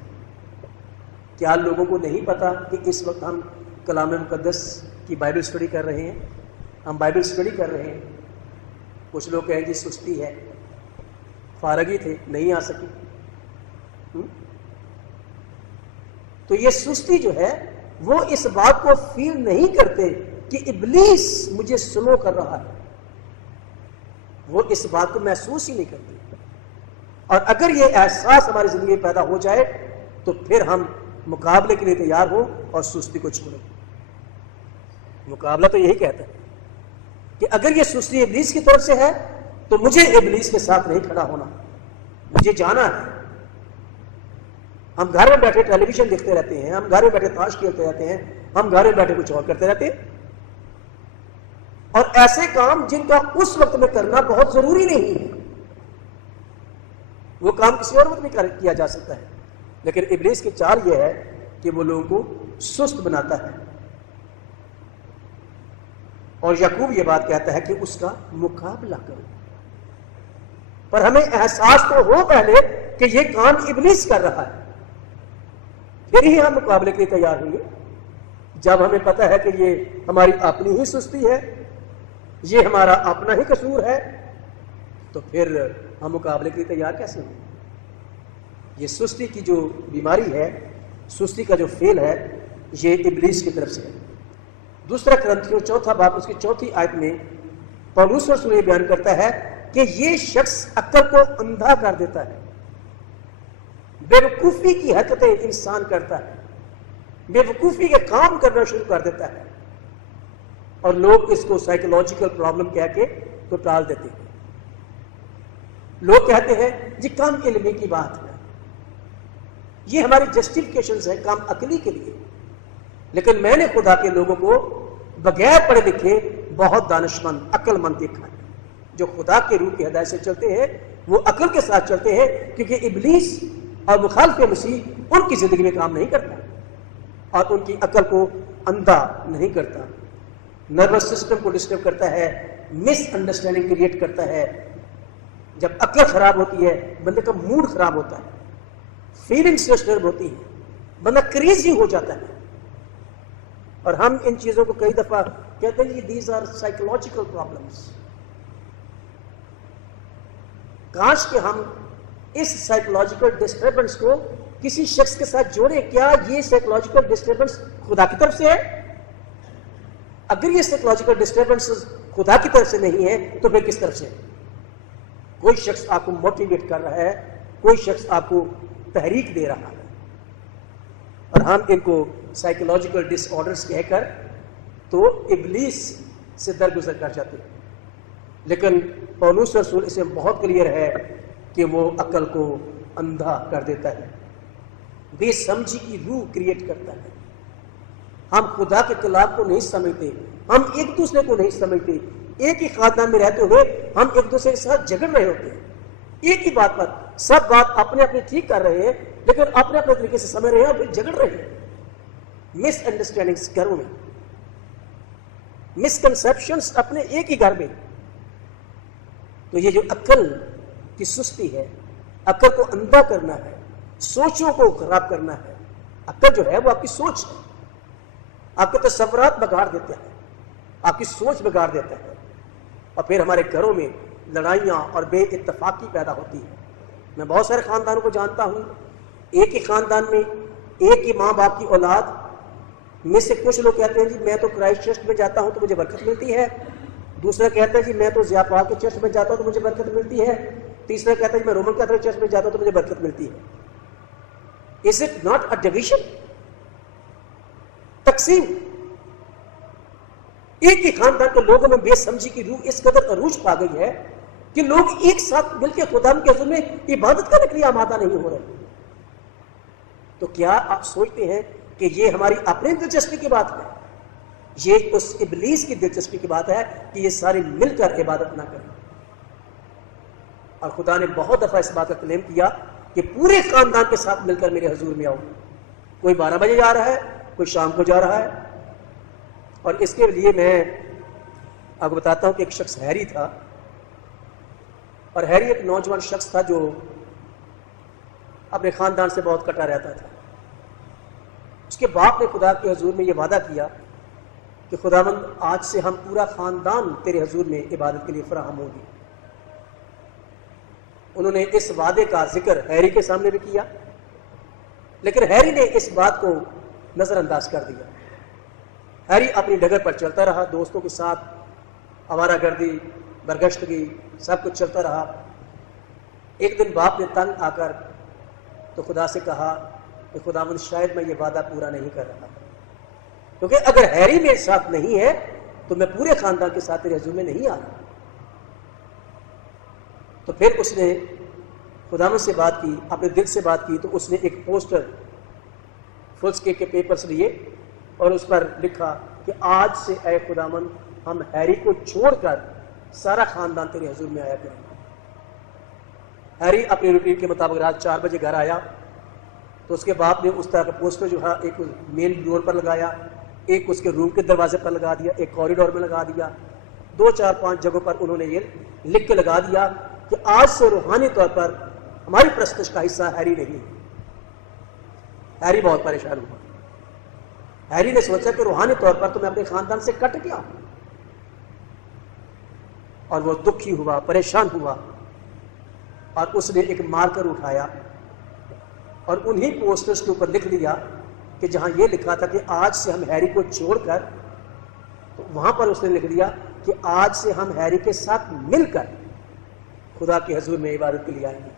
کیا لوگوں کو نہیں پتا کہ اس وقت ہم کلام مقدس کی بائبل سٹڈی کر رہے ہیں؟ ہم بائبل سٹڈی کر رہے ہیں. کچھ لوگ کہیں جی سستی ہے، فارغ ہی تھے، نہیں آ سکی. تو یہ سستی جو ہے وہ اس بات کو فیل نہیں کرتے کہ ابلیس مجھے سلو کر رہا ہے، وہ اس بات کو محسوس ہی نہیں کرتے. اور اگر یہ احساس ہماری زندگی میں پیدا ہو جائے تو پھر ہم مقابلے کے لیے تیار ہو اور سستی کو چھوڑیں. مقابلہ تو یہی کہتا ہے کہ اگر یہ سستی ابلیس کی طرف سے ہے تو مجھے ابلیس کے ساتھ نہیں کھڑا ہونا، مجھے جانا ہے. ہم گھر میں بیٹھے ٹیلی ویژن دیکھتے رہتے ہیں، ہم گھر میں بیٹھے تاش کھیلتے رہتے ہیں، ہم گھر میں بیٹھے کچھ اور کرتے رہتے ہیں، اور ایسے کام جن کا اس وقت میں کرنا بہت ضروری نہیں ہے، وہ کام کسی اور وقت میں کیا جا سکتا ہے. لیکن ابلیس کی چال یہ ہے کہ وہ لوگوں کو سست بناتا ہے. اور یعقوب یہ بات کہتا ہے کہ اس کا مقابلہ کرو. پر ہمیں احساس تو ہو پہلے کہ یہ کام ابلیس کر رہا ہے، پھر ہی ہم مقابلے کے لیے تیار ہوں گے. جب ہمیں پتہ ہے کہ یہ ہماری اپنی ہی سستی ہے، یہ ہمارا اپنا ہی قصور ہے، تو پھر ہم مقابلے کے لیے تیار کیسے ہوں؟ یہ سستی کی جو بیماری ہے، سستی کا جو فیل ہے، یہ ابلیس کی طرف سے ہے. دوسرا کرنتھیوں 4 باب اس کی 4 آیت میں پولس رسول یہ بیان کرتا ہے کہ یہ شخص عقل کو اندھا کر دیتا ہے، بے وقوفی کی حرکتیں انسان کرتا ہے، بے وقوفی کے کام کرنا شروع کر دیتا ہے، اور لوگ اس کو سائیکولوجیکل پرابلم کہہ کے تو ٹال دیتے ہیں. لوگ کہتے ہیں جی کم علمی کی بات ہے، یہ ہماری جسٹیفیکیشنز ہے کم عقلی کے لیے. لیکن میں نے خدا کے لوگوں کو بغیر پڑھے لکھے بہت دانش مند، عقل مند دیکھا ہے. جو خدا کے روح کی ہدایت سے چلتے ہیں وہ عقل کے ساتھ چلتے ہیں، کیونکہ ابلیس اور مخالف مسیح ان کی زندگی میں کام نہیں کرتا اور ان کی عقل کو اندھا نہیں کرتا. نروس سسٹم کو ڈسٹرب کرتا ہے، مس انڈرسٹینڈنگ کریٹ کرتا ہے. جب عقل خراب ہوتی ہے بندے کا موڈ خراب ہوتا ہے، فیلنگس ڈسٹرب ہوتی ہے، بندہ کریزی ہو جاتا ہے. اور ہم ان چیزوں کو کئی دفعہ کہتے ہیں دیز آر سائیکولوجیکل پرابلمس. کاش کہ ہم اس سائیکولوجیکل ڈسٹربنس کو کسی شخص کے ساتھ جوڑیں. کیا یہ سائیکولوجیکل ڈسٹربنس خدا کی طرف سے ہے؟ اگر یہ سائیکولوجیکل ڈسٹربنس خدا کی طرف سے نہیں ہے تو پھر کس طرف سے ہے؟ کوئی شخص آپ کو موٹیویٹ کر رہا ہے، کوئی شخص آپ کو تحریک دے رہا ہے، اور ہم ان کو سائیکولوجیکل ڈس آرڈرز کہہ کر تو ابلیس سے درگزر کر جاتے ہیں. لیکن پولس رسول اسے بہت کلیئر ہے کہ وہ عقل کو اندھا کر دیتا ہے، بے سمجھی کی روح کریٹ کرتا ہے. ہم خدا کے کلام کو نہیں سمجھتے، ہم ایک دوسرے کو نہیں سمجھتے. ایک ہی خاندان میں رہتے ہوئے ہم ایک دوسرے کے ساتھ جھگڑ رہے ہوتے ہیں، ایک ہی بات پر سب بات اپنے اپنے ٹھیک کر رہے ہیں، لیکن اپنے اپنے طریقے سے سمجھ رہے ہیں اور پھر جھگڑ رہے ہیں. مس انڈرسٹینڈنگس گھروں میں، مسکنسیپشنس اپنے ایک ہی گھر میں. تو یہ جو عقل کی سستی ہے، عقل کو اندھا کرنا ہے، سوچوں کو خراب کرنا ہے. عقل جو ہے وہ آپ کی سوچ ہے، آپ کے تصورات بگاڑ دیتے ہیں، آپ کی سوچ بگاڑ دیتا ہے، اور پھر ہمارے گھروں میں لڑائیاں اور بے اتفاقی پیدا ہوتی ہے. میں بہت سارے خاندانوں کو جانتا ہوں، ایک ہی خاندان میں ایک ہی ماں باپ کی اولاد میں سے کچھ لوگ کہتے ہیں جی میں تو کرائسٹ چرچ میں جاتا ہوں تو مجھے برکت ملتی ہے، دوسرا کہتا ہے جی میں تو ضیاء پاک کے چرچ میں جاتا ہوں تو مجھے برکت ملتی ہے، تیسرا کہتا ہے جی میں رومن کیتھولک چرچ میں جاتا ہوں تو مجھے برکت ملتی ہے. Is it not a division? تقسیم. ایک ہی خاندان کے لوگوں میں بے سمجھی کی روح اس قدر عروج پا گئی ہے کہ لوگ ایک ساتھ مل کے خدا کے حضور میں عبادت کرنے کے لیے آمادہ نہیں ہو رہے. تو کیا آپ سوچتے ہیں کہ یہ ہماری اپنی دلچسپی کی بات ہے؟ یہ اس ابلیس کی دلچسپی کی بات ہے کہ یہ سارے مل کر عبادت نہ کریں. اور خدا نے بہت دفعہ اس بات کا کلیم کیا کہ پورے خاندان کے ساتھ مل کر میرے حضور میں آؤ. کوئی 12 بجے جا رہا ہے، کوئی شام کو جا رہا ہے. اور اس کے لیے میں آپ کو بتاتا ہوں کہ ایک شخص ہیری تھا، اور ہیری ایک نوجوان شخص تھا جو اپنے خاندان سے بہت کٹا رہتا تھا۔ اس کے باپ نے خدا کے حضور میں یہ وعدہ کیا کہ خداوند آج سے ہم پورا خاندان تیرے حضور میں عبادت کے لیے فراہم ہوں گے۔ انہوں نے اس وعدے کا ذکر ہیری کے سامنے بھی کیا، لیکن ہیری نے اس بات کو نظر انداز کر دیا۔ ہیری اپنی ڈگر پر چلتا رہا، دوستوں کے ساتھ آوارہ گردی، برگشتگی، سب کچھ چلتا رہا۔ ایک دن باپ نے تنگ آ کر تو خدا سے کہا کہ خداوند شاید میں یہ وعدہ پورا نہیں کر رہا، کیونکہ اگر ہیری میرے ساتھ نہیں ہے تو میں پورے خاندان کے ساتھ تیرے حضور میں نہیں آ رہا۔ تو پھر اس نے خداوند سے بات کی، اپنے دل سے بات کی، تو اس نے ایک پوسٹر فلسکے کے پیپرز لیے اور اس پر لکھا کہ آج سے اے خداوند ہم ہیری کو چھوڑ کر سارا خاندان تیرے حضور میں آیا کریں۔ ہیری اپنی روٹین کے مطابق رات 4 بجے گھر آیا تو اس کے باپ نے اس طرح کا پوسٹر جو ہے ایک مین ڈور پر لگایا، ایک اس کے روم کے دروازے پر لگا دیا، ایک کوریڈور میں لگا دیا، 2 4 5 جگہوں پر انہوں نے یہ لکھ کے لگا دیا کہ آج سے روحانی طور پر ہماری پرستش کا حصہ ہیری نہیں ہے۔ ہیری بہت پریشان ہوا۔ ہیری نے سوچا کہ روحانی طور پر تو میں اپنے خاندان سے کٹ گیا ہوں، اور وہ دکھی ہوا، پریشان ہوا، اور اس نے ایک مارکر اٹھایا اور انہی پوسٹرز کے اوپر لکھ دیا کہ جہاں یہ لکھا تھا کہ آج سے ہم ہیری کو چھوڑ کر، تو وہاں پر اس نے لکھ دیا کہ آج سے ہم ہیری کے ساتھ مل کر خدا کے حضور میں عبادت کے لیے آئیں گے۔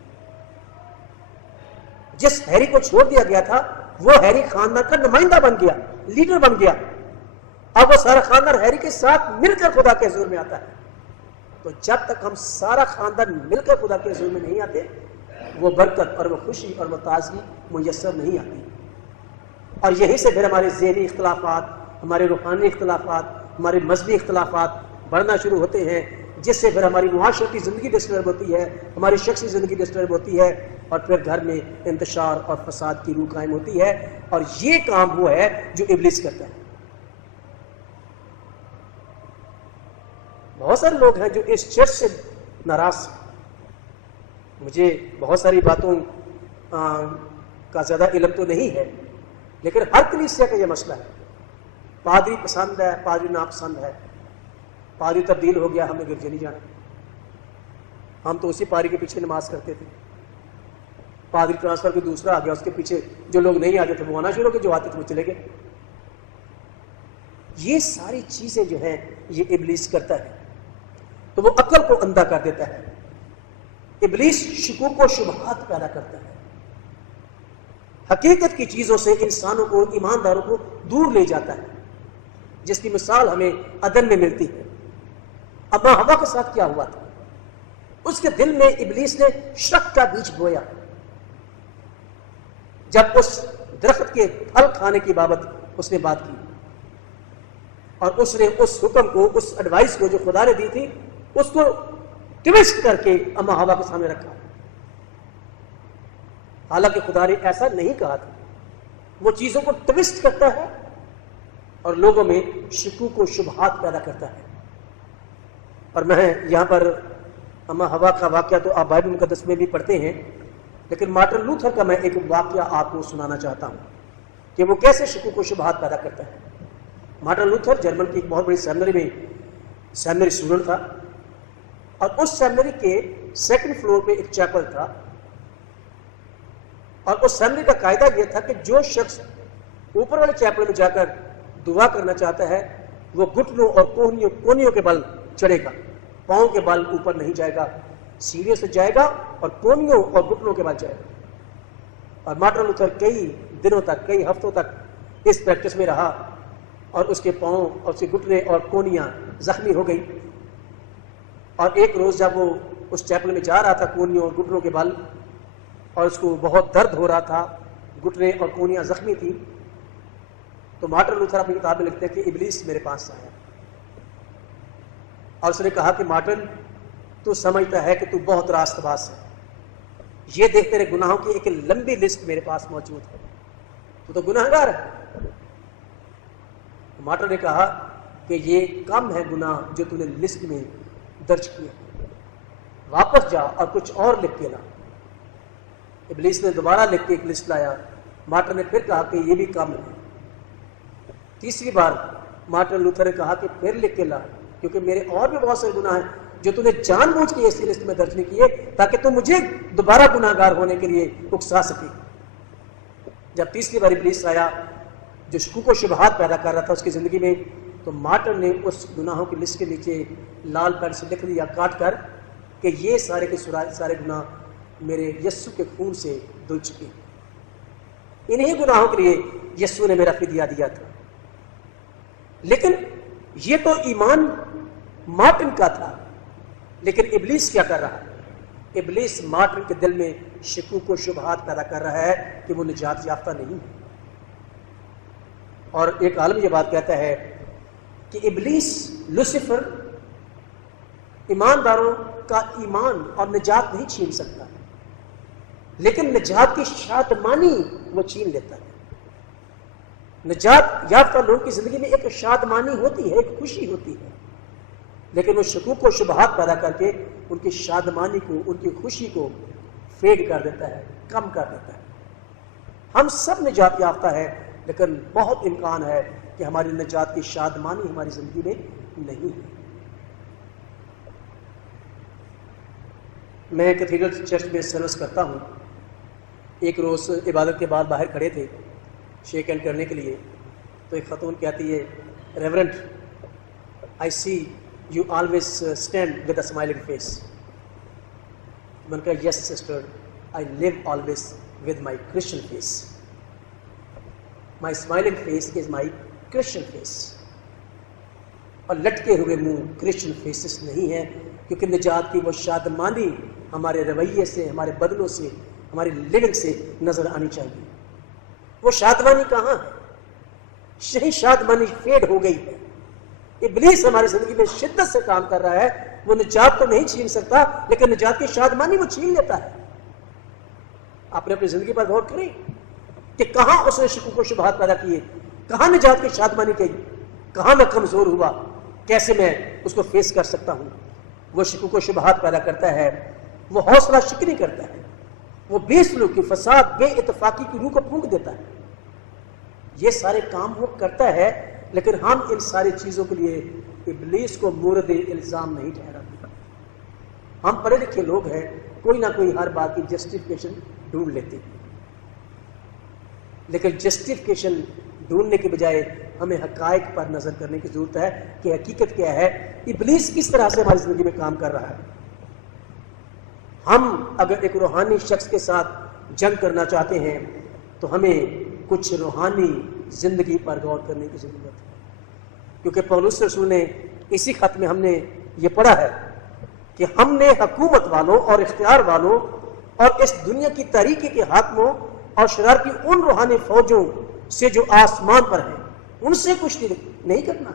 جس ہیری کو چھوڑ دیا گیا تھا وہ ہیری خاندان کا نمائندہ بن گیا، لیڈر بن گیا۔ اب وہ سارا خاندان ہیری کے ساتھ مل کر خدا کے حضور میں آتا ہے۔ تو جب تک ہم سارا خاندان مل کر خدا کے حضور میں نہیں آتے، وہ برکت اور وہ خوشی اور وہ تازگی میسر نہیں آتی۔ اور یہیں سے پھر ہمارے ذہنی اختلافات، ہمارے روحانی اختلافات، ہمارے مذہبی اختلافات بڑھنا شروع ہوتے ہیں، جس سے پھر ہماری معاشرتی زندگی ڈسٹرب ہوتی ہے، ہماری شخصی زندگی ڈسٹرب ہوتی ہے، اور پھر گھر میں انتشار اور فساد کی روح قائم ہوتی ہے۔ اور یہ کام وہ ہے جو ابلیس کرتا ہے۔ بہت سارے لوگ ہیں جو اس چرچ سے ناراض ہیں۔ مجھے بہت ساری باتوں کا زیادہ علم تو نہیں ہے، لیکن ہر کلیسیا کا یہ مسئلہ ہے۔ پادری پسند ہے، پادری ناپسند ہے، پادری تبدیل ہو گیا، ہمیں گرجے نہیں جانا، ہم تو اسی پادری کے پیچھے نماز کرتے تھے، پادری ٹرانسفر کوئی دوسرا آ گیا، اس کے پیچھے جو لوگ نہیں آتے تھے وہ آنا شروع ہو گئے، جو آتے تھے وہ چلے گئے۔ یہ ساری چیزیں جو ہیں یہ ابلیس کرتا ہے، تو وہ عقل کو اندھا کر دیتا ہے۔ ابلیس شکوک و شبہات پیدا کرتا ہے، حقیقت کی چیزوں سے انسانوں کو، ایمانداروں کو دور لے جاتا ہے، جس کی مثال ہمیں عدن میں ملتی ہے۔ ابا ہوا کے ساتھ کیا ہوا تھا؟ اس کے دل میں ابلیس نے شک کا بیج بویا۔ جب اس درخت کے پھل کھانے کی بابت اس نے بات کی، اور اس نے اس حکم کو، اس ایڈوائس کو جو خدا نے دی تھی، اس کو ٹویسٹ کر کے اما ہوا کے سامنے رکھا، حالانکہ خدا نے ایسا نہیں کہا تھا۔ وہ چیزوں کو ٹویسٹ کرتا ہے اور لوگوں میں شکوک و شبہات پیدا کرتا ہے۔ اور میں یہاں پر اما ہوا کا واقعہ تو آپ بائبل مقدس میں بھی پڑھتے ہیں، لیکن مارٹن لوتھر کا میں ایک واقعہ آپ کو سنانا چاہتا ہوں کہ وہ کیسے شکوک و شبہات پیدا کرتا ہے۔ مارٹن لوتھر جرمن کی ایک بہت بڑی سیمنری میں سیمنری اسٹوڈنٹ تھا، اور اس سیمنری کے 2nd فلور پہ ایک چیپل تھا، اور اس سیمنری کا قاعدہ یہ تھا کہ جو شخص اوپر والے چیپل میں جا کر دعا کرنا چاہتا ہے وہ گھٹنوں اور کونیوں کے بل چڑھے گا، پاؤں کے بل اوپر نہیں جائے گا، سیڑھیوں سے جائے گا اور کونیوں اور گھٹنوں کے بل جائے گا۔ اور مارٹن لوتھر کئی دنوں تک، کئی ہفتوں تک اس پریکٹس میں رہا، اور اس کے پاؤں اور اس کے گھٹنے اور کونیاں زخمی ہو گئی۔ اور ایک روز جب وہ اس چیپل میں جا رہا تھا کونیوں اور گھٹنوں کے بل، اور اس کو بہت درد ہو رہا تھا، گھٹنے اور کونیاں زخمی تھی، تو مارٹن لوتھر اپنی کتاب میں لکھتے ہیں کہ ابلیس میرے پاس آیا اور اس نے کہا کہ مارٹن تو سمجھتا ہے کہ تو بہت راست باز ہے، یہ دیکھ تیرے گناہوں کی ایک لمبی لسٹ میرے پاس موجود ہے، تو گناہ گار ہے۔ مارٹن نے کہا کہ یہ کم ہے گناہ جو تو نے لسٹ میں درج کیا، واپس جا اور کچھ اور لکھ کے لا۔ ابلیس نے دوبارہ لکھ کے ایک لسٹ لایا. مارٹن نے پھر کہا کہ یہ بھی کم ہے. تیسری بار مارٹن لوتھر نے کہا کہ پھر لکھ کے لا، کیونکہ میرے اور بھی بہت سے گناہ ہیں جو تو نے جان بوجھ کے ایسی لسٹ میں درج نہیں کیے تاکہ تو مجھے دوبارہ گناہ گار ہونے کے لیے اکسا سکے. جب تیسری بار ابلیس آیا جو شکوک و شبہات پیدا کر رہا تھا اس کی زندگی میں، تو مارٹن نے اس گناہوں کی لسٹ کے نیچے لال پین سے لکھ دیا کاٹ کر کہ یہ سارے کے سارے گناہ میرے یسوع کے خون سے دھل چکے. انہیں گناہوں کے لیے یسوع نے میرا فدیہ دیا تھا. لیکن یہ تو ایمان مارٹن کا تھا، لیکن ابلیس کیا کر رہا ہے؟ ابلیس مارٹن کے دل میں شکوک و شبہات پیدا کر رہا ہے کہ وہ نجات یافتہ نہیں ہے. اور ایک عالم یہ بات کہتا ہے کہ ابلیس لوسیفر ایمانداروں کا ایمان اور نجات نہیں چھین سکتا، لیکن نجات کی شادمانی وہ چھین لیتا ہے. نجات یافتہ لوگوں کی زندگی میں ایک شادمانی ہوتی ہے، ایک خوشی ہوتی ہے، لیکن وہ شکوک و شبہات پیدا کر کے ان کی شادمانی کو، ان کی خوشی کو فیڈ کر دیتا ہے، کم کر دیتا ہے. ہم سب نجات یافتہ ہے، لیکن بہت امکان ہے کہ ہماری نجات کی شادمانی ہماری زندگی میں نہیں ہے. میں کیتھیڈرل چرچ میں سروس کرتا ہوں. ایک روز عبادت کے بعد باہر کھڑے تھے شیک ہینڈ کرنے کے لیے، تو ایک خاتون کہتی ہے، reverend I see you always stand with a smiling face. میں نے کہا yes sister, I live always with my Christian face. My smiling face is my Christian face. اور لٹکے ہوئے منہ کرسچن فیسز نہیں ہیں، کیونکہ نجات کی وہ شادمانی ہمارے رویے سے، ہمارے بدلوں سے، ہماری لیونگ سے نظر آنی چاہیے. وہ شادمانی کہاں ہے؟ صحیح شادمانی فیڈ ہو گئی ہے. ابلیس ہماری زندگی میں شدت سے کام کر رہا ہے. وہ نجات تو نہیں چھین سکتا، لیکن نجات کی شادمانی وہ چھین لیتا ہے. آپ نے اپنی زندگی پر غور کریں کہ کہاں اس نے شکوک و شبہات پیدا کیے، کہاں نجات کی شادمانی کی، کہاں میں کمزور ہوا، کیسے میں اس کو فیس کر سکتا ہوں. وہ شکوک و شبہات پیدا کرتا ہے، وہ حوصلہ شکنی کرتا ہے، وہ بے سلوکی، فساد، بے اتفاقی کی روح کو پھونک دیتا ہے. یہ سارے کام وہ کرتا ہے، لیکن ہم ان ساری چیزوں کے لیے ابلیس کو مورد الزام نہیں ٹھہراتے. ہم پڑھے لکھے لوگ ہیں، کوئی نہ کوئی ہر بات کی جسٹیفیکیشن ڈھونڈ لیتے ہیں، لیکن جسٹیفیکیشن ڈھونڈنے کے بجائے ہمیں حقائق پر نظر کرنے کی ضرورت ہے کہ حقیقت کیا ہے، ابلیس کس طرح سے ہماری زندگی میں کام کر رہا ہے. ہم اگر ایک روحانی شخص کے ساتھ جنگ کرنا چاہتے ہیں تو ہمیں کچھ روحانی زندگی پر غور کرنے کی ضرورت ہے. کیونکہ پولس رسول نے اسی خط میں ہم نے یہ پڑھا ہے کہ ہم نے حکومت والوں اور اختیار والوں اور اس دنیا کی تاریکی کے حاکموں اور شرارتی ان روحانی فوجوں سے جو آسمان پر ہیں ان سے کچھ نہیں کرنا،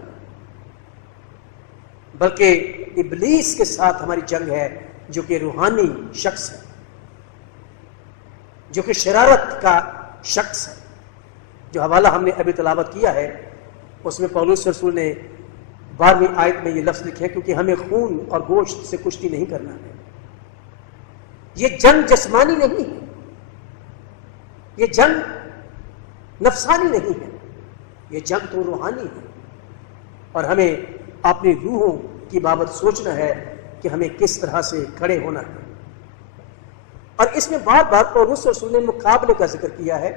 بلکہ ابلیس کے ساتھ ہماری جنگ ہے جو کہ روحانی شخص ہے، جو کہ شرارت کا شخص ہے. جو حوالہ ہم نے ابھی تلاوت کیا ہے اس میں پولس رسول نے 12ویں آیت میں یہ لفظ لکھے، کیونکہ ہمیں خون اور گوشت سے کشتی نہیں کرنا ہے. یہ جنگ جسمانی نہیں ہے، یہ جنگ نفسانی نہیں ہے، یہ جنگ تو روحانی ہے. اور ہمیں اپنی روحوں کی بابت سوچنا ہے کہ ہمیں کس طرح سے کھڑے ہونا ہے. اور اس میں بار بار پولس رسول نے مقابلے کا ذکر کیا ہے،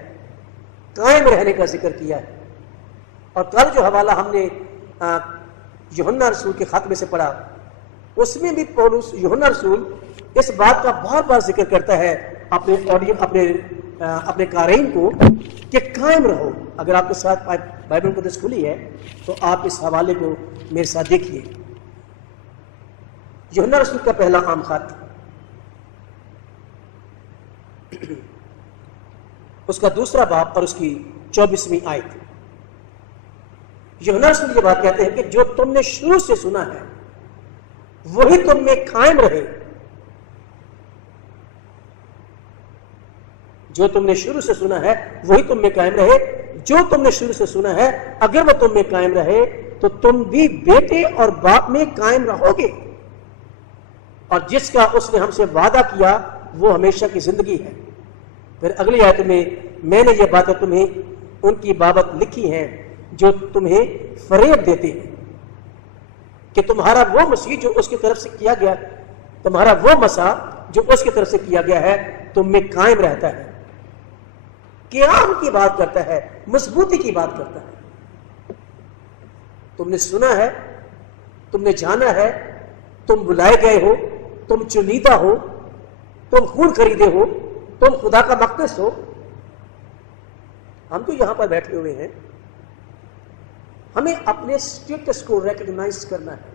قائم رہنے کا ذکر کیا ہے. اور کل جو حوالہ ہم نے یوحنا رسول کے خط میں سے پڑھا اس میں بھی پولس یوحنا رسول اس بات کا بار بار ذکر کرتا ہے اپنے قارئین کو کہ قائم رہو. اگر آپ کے ساتھ بائبل مقدس کھلی ہے تو آپ اس حوالے کو میرے ساتھ دیکھیے. یوحنا رسول کا پہلا عام خط، اس کا دوسرا باب اور اس کی 24ویں آیت. یوحنا رسول یہ بات کہتے ہیں کہ جو تم نے شروع سے سنا ہے وہی تم میں قائم رہے. جو تم نے شروع سے سنا ہے وہی تم میں قائم رہے. جو تم نے شروع سے سنا ہے اگر وہ تم میں قائم رہے تو تم بھی بیٹے اور باپ میں قائم رہو گے. اور جس کا اس نے ہم سے وعدہ کیا وہ ہمیشہ کی زندگی ہے. پھر اگلی آیت میں نے یہ باتیں تمہیں ان کی بابت لکھی ہیں جو تمہیں فریب دیتے ہیں کہ تمہارا وہ مسیح جو اس کی طرف سے کیا گیا، تمہارا وہ مسیح جو اس کی طرف سے کیا گیا ہے تم میں قائم رہتا ہے، قیام کی بات کرتا ہے، مضبوطی کی بات کرتا ہے۔ تم نے سنا ہے، تم نے جانا ہے، تم بلائے گئے ہو، تم چنیدہ ہو، تم خون خریدے ہو، تم خدا کا مقدس ہو۔ ہم تو یہاں پر بیٹھے ہوئے ہیں، ہمیں اپنے اسٹیٹس کو ریکگنائز کرنا ہے۔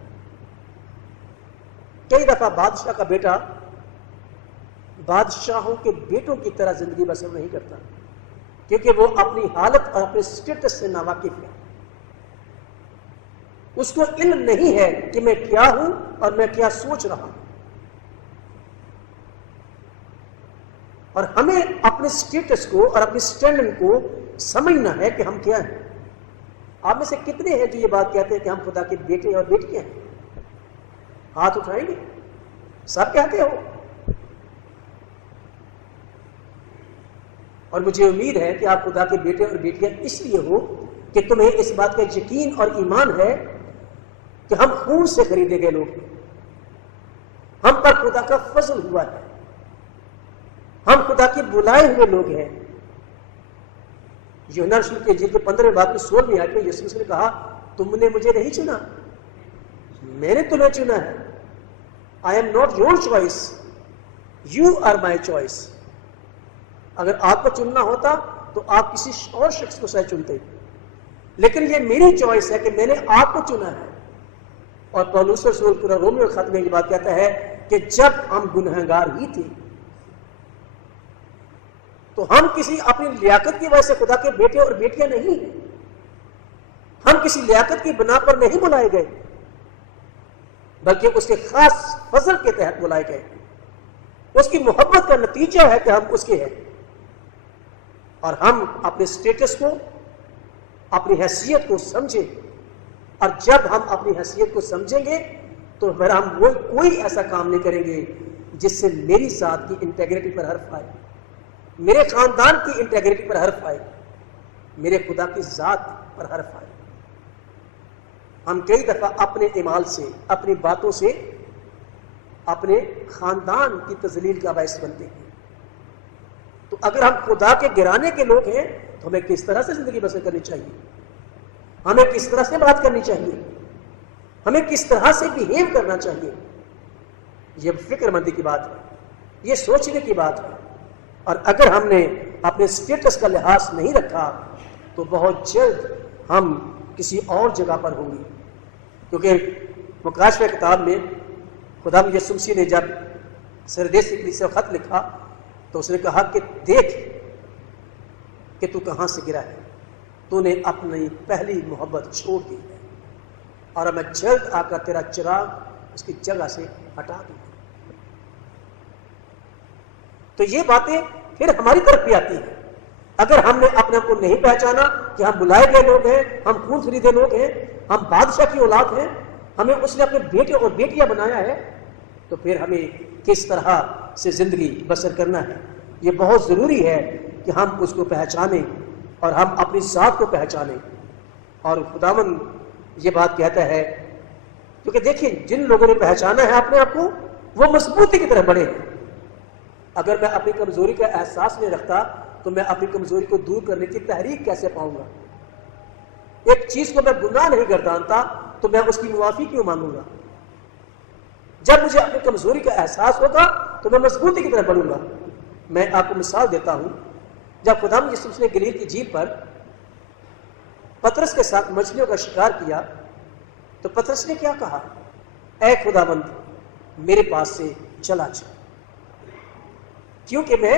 کئی دفعہ بادشاہ کا بیٹا بادشاہوں کے بیٹوں کی طرح زندگی بسر نہیں کرتا، کیونکہ وہ اپنی حالت اور اپنے اسٹیٹس سے ناواقف ہے۔ اس کو علم نہیں ہے کہ میں کیا ہوں اور میں کیا سوچ رہا ہوں۔ اور ہمیں اپنے اسٹیٹس کو اور اپنی اسٹینڈنگ کو سمجھنا ہے کہ ہم کیا ہیں۔ آپ میں سے کتنے ہیں جو یہ بات کہتے ہیں کہ ہم خدا کے بیٹے اور بیٹیاں ہیں؟ ہاتھ اٹھائیں گے؟ سب کہتے ہو؟ اور مجھے امید ہے کہ آپ خدا کے بیٹے اور بیٹیاں اس لیے ہو کہ تمہیں اس بات کا یقین اور ایمان ہے کہ ہم خون سے خریدے گئے لوگ ہیں، ہم پر خدا کا فضل ہوا ہے، ہم خدا کے بلائے ہوئے لوگ ہیں۔ یوحنا رسول کے انجیل کے 15 باب کی 16ویں آیت میں یسوع مسیح نے کہا تم نے مجھے نہیں چنا، میں نے تمہیں چنا ہے۔ I am not your choice, you are my choice۔ اگر آپ کو چننا ہوتا تو آپ کسی اور شخص کو شاید چنتے، لیکن یہ میری چوائس ہے کہ میں نے آپ کو چنا ہے۔ اور پولس رسول پورا رومیو کے خط میں یہ بات کہتا ہے کہ جب ہم گنہگار ہی تھے تو ہم کسی اپنی لیاقت کی وجہ سے خدا کے بیٹے اور بیٹیاں نہیں ہیں، ہم کسی لیاقت کی بنا پر نہیں بلائے گئے، بلکہ اس کے خاص فضل کے تحت بلائے گئے۔ اس کی محبت کا نتیجہ ہے کہ ہم اس کے ہیں، اور ہم اپنے سٹیٹس کو، اپنی حیثیت کو سمجھیں، اور جب ہم اپنی حیثیت کو سمجھیں گے تو پھر ہم وہ کوئی ایسا کام نہیں کریں گے جس سے میری ذات کی انٹیگریٹی پر حرف آئے، میرے خاندان کی انٹیگریٹی پر حرف آئے، میرے خدا کی ذات پر حرف آئے۔ ہم کئی دفعہ اپنے اعمال سے، اپنی باتوں سے اپنے خاندان کی تذلیل کا باعث بنتے ہیں۔ تو اگر ہم خدا کے گرانے کے لوگ ہیں تو ہمیں کس طرح سے زندگی بسر کرنی چاہیے، ہمیں کس طرح سے بات کرنی چاہیے، ہمیں کس طرح سے بیہیو کرنا چاہیے۔ یہ فکر مندی کی بات ہے، یہ سوچنے کی بات ہے۔ اور اگر ہم نے اپنے سٹیٹس کا لحاظ نہیں رکھا تو بہت جلد ہم کسی اور جگہ پر ہوں گے، کیونکہ مکاشفہ کتاب میں خدا یسوع مسیح نے جب سردیس کی کلیسیا کو خط لکھا تو اس نے کہا کہ دیکھ کہ تو کہاں سے گرا ہے، تو نے اپنی پہلی محبت چھوڑ دی ہے، اور میں جلد آ کر تیرا چراغ اس کی جگہ سے ہٹا دوں۔ تو یہ باتیں پھر ہماری طرف بھی آتی ہیں۔ اگر ہم نے اپنے آپ کو نہیں پہچانا کہ ہم بلائے گئے لوگ ہیں، ہم خون خریدے لوگ ہیں، ہم بادشاہ کی اولاد ہیں، ہمیں اس نے اپنے بیٹے اور بیٹیاں بنایا ہے، تو پھر ہمیں کس طرح سے زندگی بسر کرنا ہے۔ یہ بہت ضروری ہے کہ ہم اس کو پہچانیں اور ہم اپنی ذات کو پہچانیں۔ اور خداوند یہ بات کہتا ہے، کیونکہ دیکھیں جن لوگوں نے پہچانا ہے اپنے آپ کو وہ مضبوطی کی طرف بڑھے ہیں۔ اگر میں اپنی کمزوری کا احساس نہیں رکھتا تو میں اپنی کمزوری کو دور کرنے کی تحریک کیسے پاؤں گا؟ ایک چیز کو میں گناہ نہیں گردانتا تو میں اس کی معافی کیوں مانگوں گا؟ جب مجھے اپنی کمزوری کا احساس ہوگا تو میں مضبوطی کی طرف بڑھوں گا۔ میں آپ کو مثال دیتا ہوں، جب خدا یسوع نے گلیل کی جھیل پر پترس کے ساتھ مچھلیوں کا شکار کیا تو پترس نے کیا کہا؟ اے خداوند میرے پاس سے چلا جا، کیونکہ میں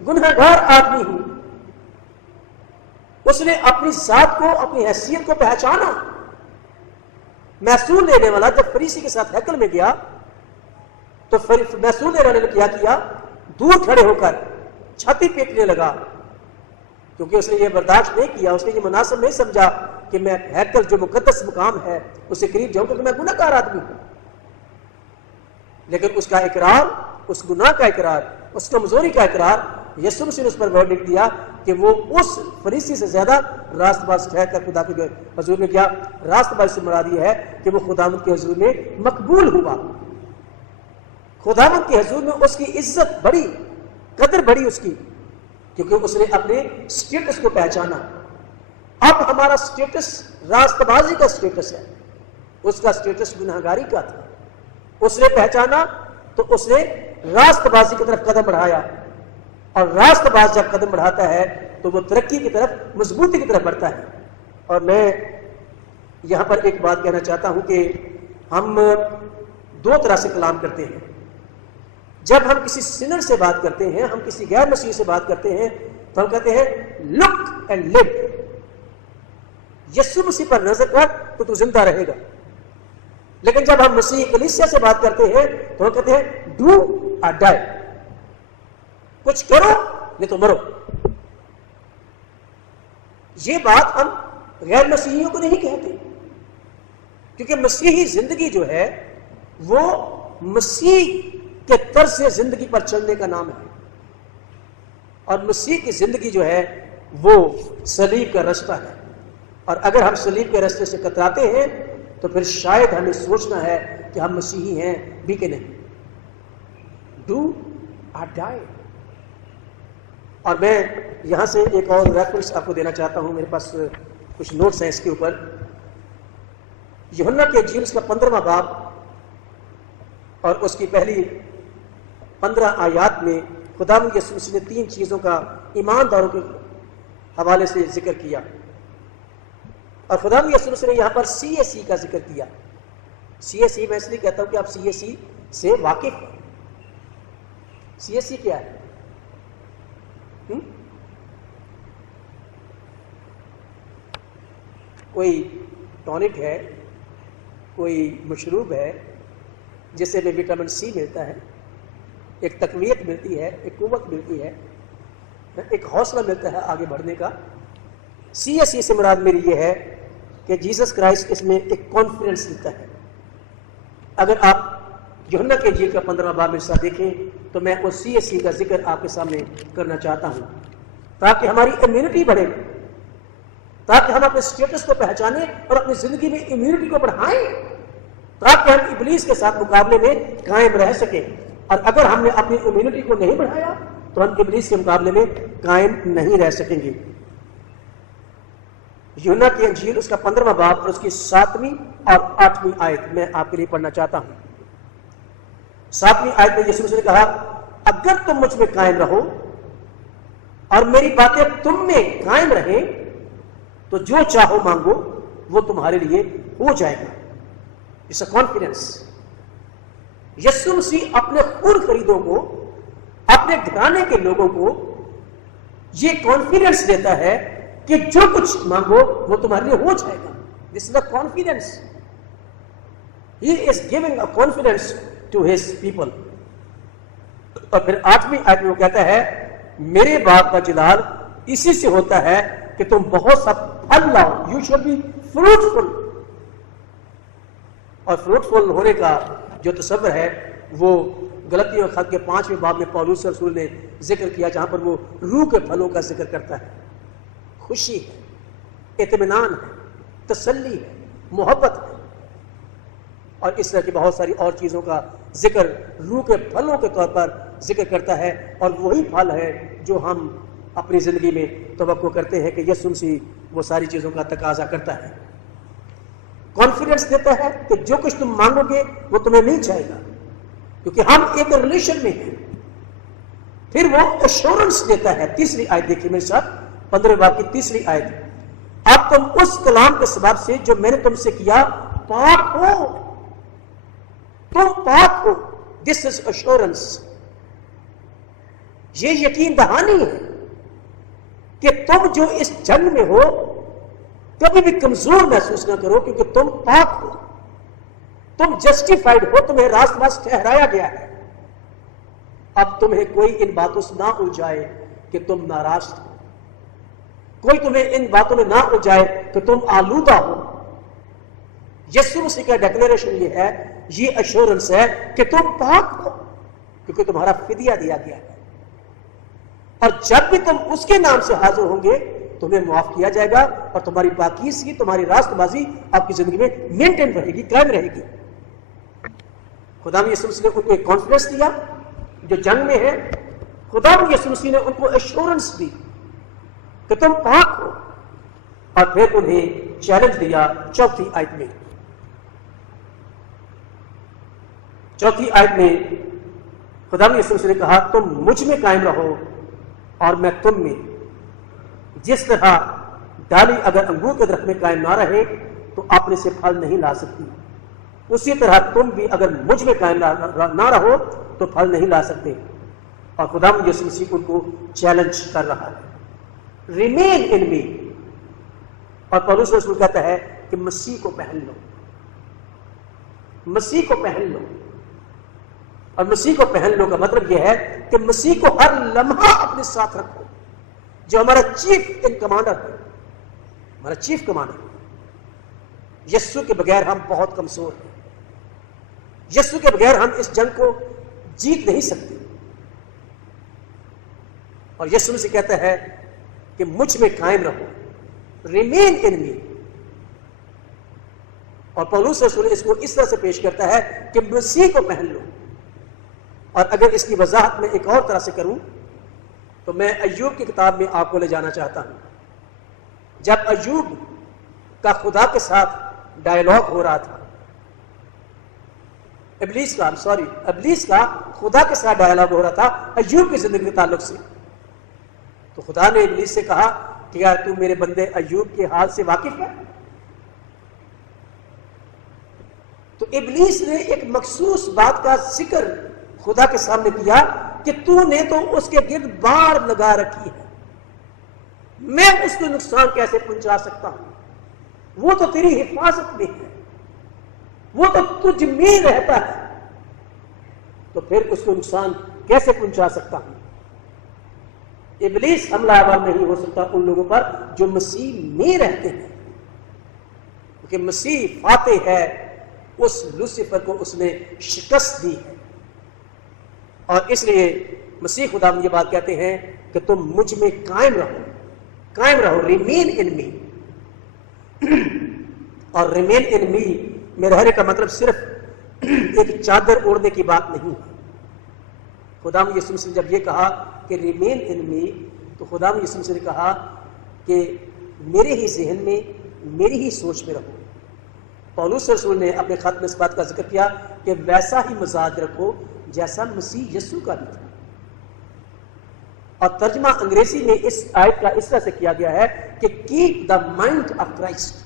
گنہگار آدمی ہوں۔ اس نے اپنی ذات کو، اپنی حیثیت کو پہچانا۔ محصول لینے والا جب فریسی کے ساتھ ہیکل میں گیا تو محصول لینے والے نے کیا کیا؟ دور کھڑے ہو کر چھاتی پیٹنے لگا، کیونکہ اس نے یہ برداشت نہیں کیا، اس نے یہ مناسب نہیں سمجھا کہ میں ہیکل جو مقدس مقام ہے اس سے قریب جاؤں، کیونکہ میں گناہ گار آدمی ہوں۔ لیکن اس کا اقرار، اس گناہ کا اقرار، اس کمزوری کا اقرار یسوع مسیح نے اس پر ورڈکٹ دیا کہ وہ اس فریسی سے زیادہ راست باز ٹھہر کر خدا کے حضور میں کیا راست باز سے مراد یہ ہے کہ وہ خداوند کے حضور میں مقبول ہوا، خداوند کے حضور میں اس کی عزت بڑی، قدر بڑی اس کی، کیونکہ اس نے اپنے سٹیٹس کو پہچانا۔ اب ہمارا سٹیٹس راست بازی کا سٹیٹس ہے، اس کا سٹیٹس گناہگاری کا تھا، اس نے پہچانا تو اس نے راست بازی کی طرف قدم بڑھایا، اور راست باز جب قدم بڑھاتا ہے تو وہ ترقی کی طرف، مضبوطی کی طرف بڑھتا ہے۔ اور میں یہاں پر ایک بات کہنا چاہتا ہوں کہ ہم دو طرح سے کلام کرتے ہیں۔ جب ہم کسی سنر سے بات کرتے ہیں، ہم کسی غیر مسیحی سے بات کرتے ہیں، تو ہم کہتے ہیں لک اینڈ لیو، یسوع مسیح پر نظر کر تو تو زندہ رہے گا۔ لیکن جب ہم مسیحی کلیسیا سے بات کرتے ہیں تو ہم کہتے ہیں ڈو اور ڈائی، کچھ کرو نہیں تو مرو۔ یہ بات ہم غیر مسیحیوں کو نہیں کہتے، کیونکہ مسیحی زندگی جو ہے وہ مسیح کے طرز زندگی پر چلنے کا نام ہے، اور مسیح کی زندگی جو ہے وہ صلیب کا رستہ ہے۔ اور اگر ہم صلیب کے رستے سے کتراتے ہیں تو پھر شاید ہمیں سوچنا ہے کہ ہم مسیحی ہیں بھی کہ نہیں۔ ڈو اور ڈائی۔ اور میں یہاں سے ایک اور ریفرنس آپ کو دینا چاہتا ہوں، میرے پاس کچھ نوٹس ہیں اس کے اوپر۔ یوحنا کی انجیل اس کا 15واں باب اور اس کی پہلی 15 آیات میں خداوند یسوع مسیح نے 3 چیزوں کا ایمانداروں کے حوالے سے ذکر کیا، اور خداوند یسوع مسیح نے یہاں پر CAC کا ذکر کیا۔ CAC میں اس لیے کہتا ہوں کہ آپ CAC سے واقف ہیں۔ CAC کیا ہے؟ کوئی ٹونک ہے، کوئی مشروب ہے جس سے ہمیں وٹامن C ملتا ہے، ایک تقویت ملتی ہے، ایک قوت ملتی ہے، ایک حوصلہ ملتا ہے آگے بڑھنے کا۔ CAC سے مراد میری یہ ہے کہ جیسس کرائسٹ اس میں ایک کانفیڈنس دیتا ہے۔ اگر آپ یوحنا کے انجیل کا 15واں باب میں حصہ دیکھیں تو میں اس CAC کا ذکر آپ کے سامنے کرنا چاہتا ہوں، تاکہ ہماری امیونٹی بڑھے، تاکہ ہم اپنے سٹیٹس کو پہچانیں اور اپنی زندگی میں امیونٹی کو بڑھائیں، تاکہ ہم ابلیس کے ساتھ مقابلے میں قائم رہ سکیں۔ اور اگر ہم نے اپنی امیونٹی کو نہیں بڑھایا تو ہم ابلیس کے مقابلے میں قائم نہیں رہ سکیں گے۔ یوحنا کی انجیل اس کا 15واں باب اور اس کی 7ویں اور 8ویں آیت میں آپ کے لیے پڑھنا چاہتا ہوں۔ 7ویں آیت میں یسوع مسیح نے کہا، اگر تم مجھ میں قائم رہو اور میری باتیں تم میں قائم رہیں تو جو چاہو مانگو وہ تمہارے لیے ہو جائے گا۔ It's a confidence. یسوع مسیح اپنے خون خریدوں کو، اپنے گھرانے کے لوگوں کو یہ کانفیڈنس دیتا ہے کہ جو کچھ مانگو وہ تمہارے لیے ہو جائے گا۔ This is a confidence. He is giving a confidence to his people. اور پھر 8ویں آیت میں وہ کہتا ہے، میرے باغ کا جلال اسی سے ہوتا ہے کہ تم بہت سا پھل لاؤ، یو شوڈ بی فروٹفل۔ اور فروٹفل ہونے کا جو تصور ہے وہ غلطیوں خط کے 5ویں باب میں پولس رسول نے ذکر کیا، جہاں پر وہ روح کے پھلوں کا ذکر کرتا ہے۔ خوشی ہے، اطمینان ہے، تسلی ہے، محبت ہے، اور اس طرح کی بہت ساری اور چیزوں کا ذکر روح کے پھلوں کے طور پر ذکر کرتا ہے، اور وہی پھل ہے جو ہم اپنی زندگی میں توقع کرتے ہیں کہ یسوع مسیح وہ ساری چیزوں کا تقاضا کرتا ہے۔ کانفیڈنس دیتا ہے کہ جو کچھ تم مانگو گے وہ تمہیں مل جائے گا، کیونکہ ہم ایک ریلیشن میں ہیں۔ پھر وہ ایشورنس دیتا ہے۔ 3 آیت دیکھیے میرے ساتھ، 15 باب کی 3 آیت، اب تم اس کلام کے سبب سے جو میں نے تم سے کیا پاک ہو، تم پاک ہو۔ دس از ایشورنس۔ یہ یقین دہانی ہے کہ تم جو اس جنگ میں ہو کبھی بھی کمزور محسوس نہ کرو، کیونکہ تم پاک ہو، تم جسٹیفائڈ ہو، تمہیں راست باز ٹھہرایا گیا ہے۔ اب تمہیں کوئی ان باتوں سے نہ الجھائے کہ تم ناراض ہو، کوئی تمہیں ان باتوں میں نہ الجھائے کہ تم آلودہ ہو۔ یسوع مسیح کا ڈکلیریشن یہ ہے، یہ ایشورنس ہے کہ تم پاک ہو، کیونکہ تمہارا فدیہ دیا گیا ہے۔ اور جب بھی تم اس کے نام سے حاضر ہوں گے تمہیں معاف کیا جائے گا اور تمہاری پاکیزگی تمہاری راست بازی آپ کی زندگی میں مینٹین رہے گی، قائم رہے گی۔ خدا یسوع مسیح نے ان کو ایک کانفیڈنس دیا جو جنگ میں ہے، خدا یسوع مسیح نے ان کو ایشورنس دی کہ تم پاک ہو، اور پھر انہیں چیلنج دیا چوتھی آیت میں۔ چوتھی آیت میں خدا یسوع مسیح نے کہا تم مجھ میں قائم رہو اور میں تم میں۔ جس طرح ڈالی اگر انگور کے درخت میں قائم نہ رہے تو اپنے سے پھل نہیں لا سکتی، اسی طرح تم بھی اگر مجھ میں قائم نہ رہو تو پھل نہیں لا سکتے۔ اور خدا یسوع مسیح ان کو چیلنج کر رہا ہے، ریمین ان می۔ اور پولس رسول کہتا ہے کہ مسیح کو پہن لو، مسیح کو پہن لو۔ اور مسیح کو پہن لو کا مطلب یہ ہے کہ مسیح کو ہر لمحہ اپنے ساتھ رکھو، جو ہمارا چیف ان کمانڈر ہے، ہمارا چیف کمانڈر۔ یسوع کے بغیر ہم بہت کمزور ہیں، یسوع کے بغیر ہم اس جنگ کو جیت نہیں سکتے۔ اور یسوع سے کہتا ہے کہ مجھ میں قائم رہو، ریمین ان می۔ اور پولس رسول اس کو اس طرح سے پیش کرتا ہے کہ مسیح کو پہن لو۔ اور اگر اس کی وضاحت میں ایک اور طرح سے کروں تو میں ایوب کی کتاب میں آپ کو لے جانا چاہتا ہوں۔ جب ایوب کا خدا کے ساتھ ڈائلاگ ہو رہا تھا، ابلیس کا خدا کے ساتھ ڈائلاگ ہو رہا تھا ایوب کی زندگی کے تعلق سے، تو خدا نے ابلیس سے کہا کہ یار تو میرے بندے ایوب کے حال سے واقف ہے؟ تو ابلیس نے ایک مخصوص بات کا ذکر خدا کے سامنے کیا کہ تو نے تو اس کے گرد باڑ لگا رکھی ہے، میں اس کو نقصان کیسے پہنچا سکتا ہوں؟ وہ تو تیری حفاظت میں ہے، وہ تو تجھ میں رہتا ہے، تو پھر اس کو نقصان کیسے پہنچا سکتا ہوں؟ ابلیس حملہ آور نہیں ہو سکتا ان لوگوں پر جو مسیح میں رہتے ہیں، کیونکہ مسیح فاتح ہے، اس لوسیفر کو اس نے شکست دی ہے۔ اور اس لیے مسیح خدا یہ بات کہتے ہیں کہ تم مجھ میں قائم رہو، ریمین ان می۔ اور ریمین ان می میں رہنے کا مطلب صرف ایک چادر اوڑھنے کی بات نہیں ہے۔ خدا یسوع مسیح نے جب یہ کہا کہ ریمین ان می، تو خدا یسوع مسیح نے کہا کہ میرے ہی ذہن میں، میری ہی سوچ میں رہو۔ پولس رسول نے اپنے خط میں اس بات کا ذکر کیا کہ ویسا ہی مزاج رکھو جیسا مسیح یسوع کا بھی تھا۔ اور ترجمہ انگریزی میں اس آیت کا اس طرح سے کیا گیا ہے کہ keep the mind of Christ,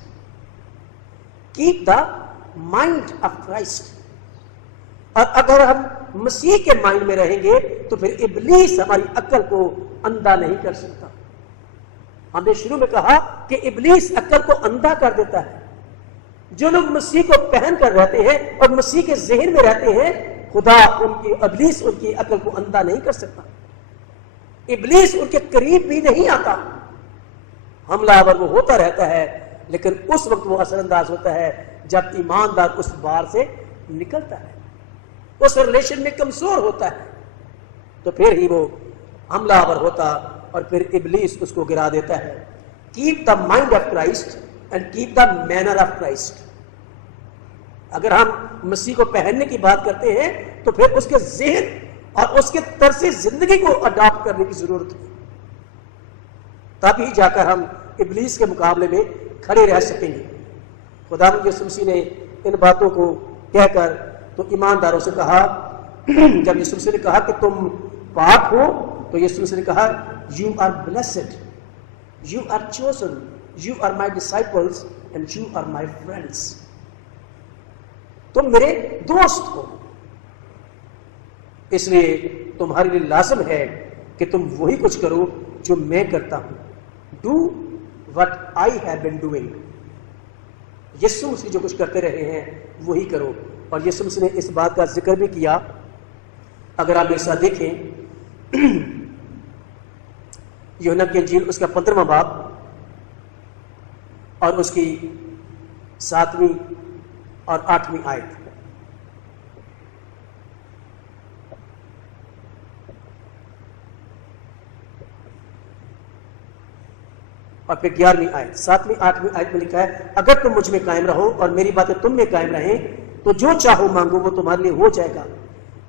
keep the mind of Christ. اور اگر ہم مسیح کے مائنڈ میں رہیں گے تو پھر ابلیس ہماری عقل کو اندھا نہیں کر سکتا۔ ہم نے شروع میں کہا کہ ابلیس عقل کو اندھا کر دیتا ہے۔ جو لوگ مسیح کو پہن کر رہتے ہیں اور مسیح کے ذہن میں رہتے ہیں، خدا ابلیس ان کی عقل کو اندھا نہیں کر سکتا، ابلیس ان کے قریب بھی نہیں آتا۔ حملہ آور وہ ہوتا رہتا ہے، لیکن اس وقت وہ اثر انداز ہوتا ہے جب ایماندار اس بار سے نکلتا ہے، اس ریلیشن میں کمزور ہوتا ہے، تو پھر ہی وہ حملہ آور ہوتا اور پھر ابلیس اس کو گرا دیتا ہے۔ Keep the mind of Christ and keep the manner of Christ. اگر ہم مسیح کو پہننے کی بات کرتے ہیں تو پھر اس کے ذہن اور اس کے طرز زندگی کو اڈاپٹ کرنے کی ضرورت ہے، تب ہی جا کر ہم ابلیس کے مقابلے میں کھڑے رہ سکیں گے۔ خدا یسوع مسیح نے ان باتوں کو کہہ کر تو ایمانداروں سے کہا، جب یسوع مسیح نے کہا کہ تم پاک ہو تو یسوع مسیح نے کہا you are blessed, you are chosen, you are my disciples and you are my friends. تم میرے دوست ہو، اس لیے تمہارے لیے لازم ہے کہ تم وہی کچھ کرو جو میں کرتا ہوں۔ Do what I have been doing. یسوع مسیح جو کچھ کرتے رہے ہیں وہی کرو۔ اور یسوع مسیح نے اس بات کا ذکر بھی کیا، اگر آپ میرے ساتھ دیکھیں یوحنا کی انجیل اس کا 15واں باب اور اس کی 7ویں اور 8ویں آیت۔ اور پھر 11ویں آیت 7ویں 8ویں آیت میں لکھا ہے اگر تم مجھ میں قائم رہو اور میری باتیں تم میں قائم رہیں تو جو چاہو مانگو وہ تمہارے لیے ہو جائے گا۔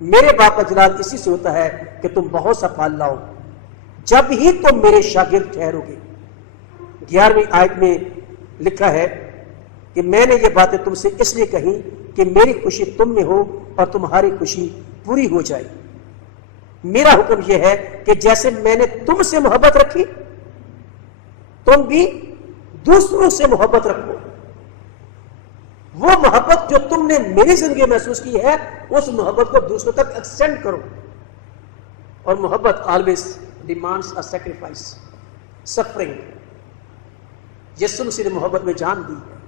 میرے باپ کا جلال اسی سے ہوتا ہے کہ تم بہت سا پھل لاؤ جب ہی تم میرے شاگرد ٹھہرو گے۔ 11ویں آیت میں لکھا ہے کہ میں نے یہ باتیں تم سے اس لیے کہیں کہ میری خوشی تم میں ہو اور تمہاری خوشی پوری ہو جائے۔ میرا حکم یہ ہے کہ جیسے میں نے تم سے محبت رکھی تم بھی دوسروں سے محبت رکھو۔ وہ محبت جو تم نے میری زندگی محسوس کی ہے اس محبت کو دوسروں تک ایکسٹینڈ کرو۔ اور محبت آلویز ڈیمانڈس اے سیکریفائس، سفرنگ۔ یسوع مسیح نے محبت میں جان دی ہے۔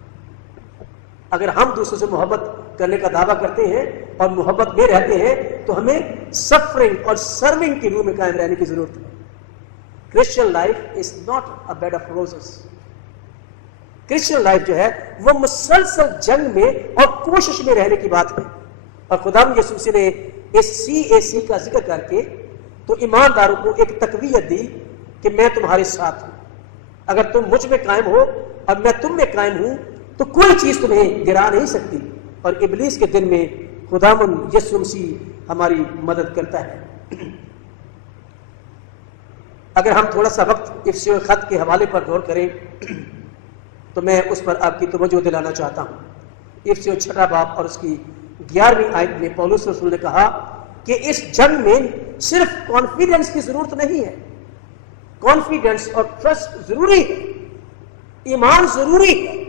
اگر ہم دوسروں سے محبت کرنے کا دعویٰ کرتے ہیں اور محبت میں رہتے ہیں تو ہمیں سفرنگ اور سرونگ کی روح میں قائم رہنے کی ضرورت ہے۔ Christian life is not a bad of roses. Christian life جو ہے وہ مسلسل جنگ میں اور کوشش میں رہنے کی بات ہے۔ اور خدا یسوع مسیح نے اس CAC کا ذکر کر کے تو ایمانداروں کو ایک تقویت دی کہ میں تمہارے ساتھ ہوں۔ اگر تم مجھ میں قائم ہو اور میں تم میں قائم ہوں تو کوئی چیز تمہیں گرا نہیں سکتی۔ اور ابلیس کے دن میں خداوند یسوع مسیح ہماری مدد کرتا ہے۔ اگر ہم تھوڑا سا وقت افسیوں خط کے حوالے پر غور کریں تو میں اس پر آپ کی توجہ دلانا چاہتا ہوں۔ افسیوں 6 باب اور اس کی 11ویں آیت میں پولس رسول نے کہا کہ اس جنگ میں صرف کانفیڈنس کی ضرورت نہیں ہے، کانفیڈنس اور ٹرسٹ ضروری ہے، ایمان ضروری ہے،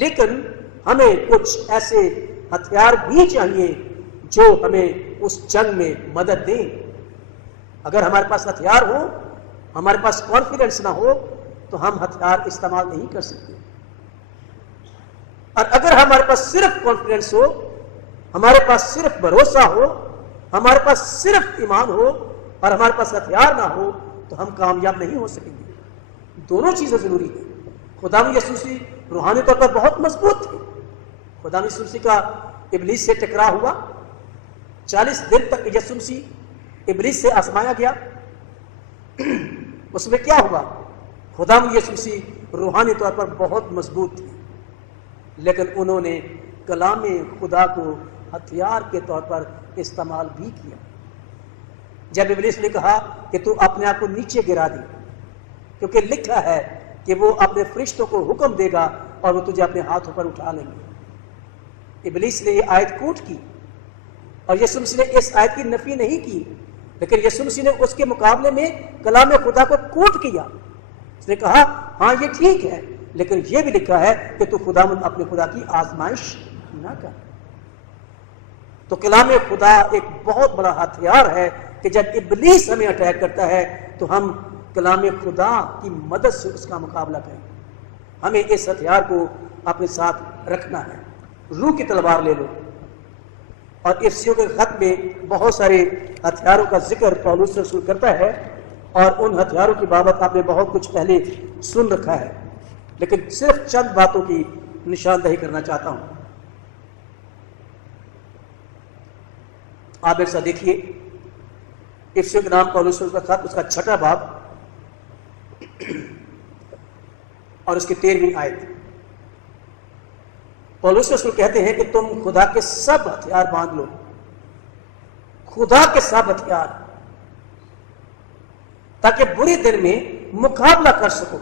لیکن ہمیں کچھ ایسے ہتھیار بھی چاہیے جو ہمیں اس جنگ میں مدد دیں۔ اگر ہمارے پاس ہتھیار ہو، ہمارے پاس کانفیڈنس نہ ہو تو ہم ہتھیار استعمال نہیں کر سکتے۔ اور اگر ہمارے پاس صرف کانفیڈنس ہو، ہمارے پاس صرف بھروسہ ہو، ہمارے پاس صرف ایمان ہو اور ہمارے پاس ہتھیار نہ ہو تو ہم کامیاب نہیں ہو سکیں گے۔ دونوں چیزیں ضروری ہیں۔ خدا یسوع مسیح روحانی طور پر بہت مضبوط تھے۔ خدا یسوع مسیح کا ابلیس سے ٹکرا ہوا، 40 دن تک یسوع مسیح ابلیس سے آزمایا گیا۔ اس میں کیا ہوا؟ خدا یسوع مسیح روحانی طور پر بہت مضبوط تھے، لیکن انہوں نے کلام خدا کو ہتھیار کے طور پر استعمال بھی کیا۔ جب ابلیس نے کہا کہ تو اپنے آپ کو نیچے گرا دے، کیونکہ لکھا ہے کہ وہ اپنے فرشتوں کو حکم دے گا اور وہ تجھے اپنے ہاتھوں پر اٹھا لیں گے۔ ابلیس نے یہ آیت کوٹ کی اور یسوع مسیح نے اس آیت کی نفی نہیں کی، لیکن یسوع مسیح نے اس کے مقابلے میں کلام خدا کو کوٹ کیا۔ اس نے کہا ہاں یہ ٹھیک ہے، لیکن یہ بھی لکھا ہے کہ تو خداوند اپنے خدا کی آزمائش نہ کر۔ تو کلام خدا ایک بہت بڑا ہتھیار ہے کہ جب ابلیس ہمیں اٹیک کرتا ہے تو ہم کلام خدا کی مدد سے اس کا مقابلہ کریں۔ ہمیں اس ہتھیار کو اپنے ساتھ رکھنا ہے۔ روح کی تلوار لے لو۔ اور افسیوں کے خط میں بہت سارے ہتھیاروں کا ذکر پولس رسول کرتا ہے اور ان ہتھیاروں کی بابت آپ نے بہت کچھ پہلے سن رکھا ہے، لیکن صرف چند باتوں کی نشاندہی کرنا چاہتا ہوں۔ آپ ایک ساتھ دیکھیے افسیوں کے نام پولس رسول کا خط، اس کا 6 باب اور اس کی 13ویں آیت۔ پولس رسول کہتے ہیں کہ تم خدا کے سب ہتھیار باندھ لو، خدا کے سب ہتھیار، تاکہ بری دن میں مقابلہ کر سکو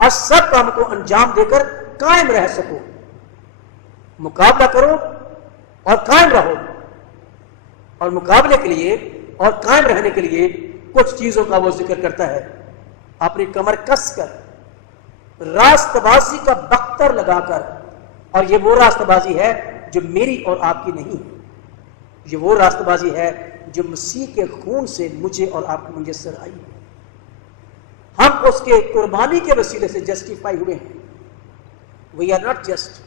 اور سب کام کو انجام دے کر قائم رہ سکو۔ مقابلہ کرو اور قائم رہو۔ اور مقابلے کے لیے اور قائم رہنے کے لیے کچھ چیزوں کا وہ ذکر کرتا ہے۔ اپنی کمر کس کر، راست بازی کا بختر لگا کر، اور یہ وہ راست بازی ہے جو میری اور آپ کی نہیں ہے، یہ وہ راست بازی ہے جو مسیح کے خون سے مجھے اور آپ کو میسر آئی ہے۔ ہم اس کے قربانی کے وسیلے سے جسٹیفائی ہوئے ہیں۔ وی آر ناٹ جسٹ،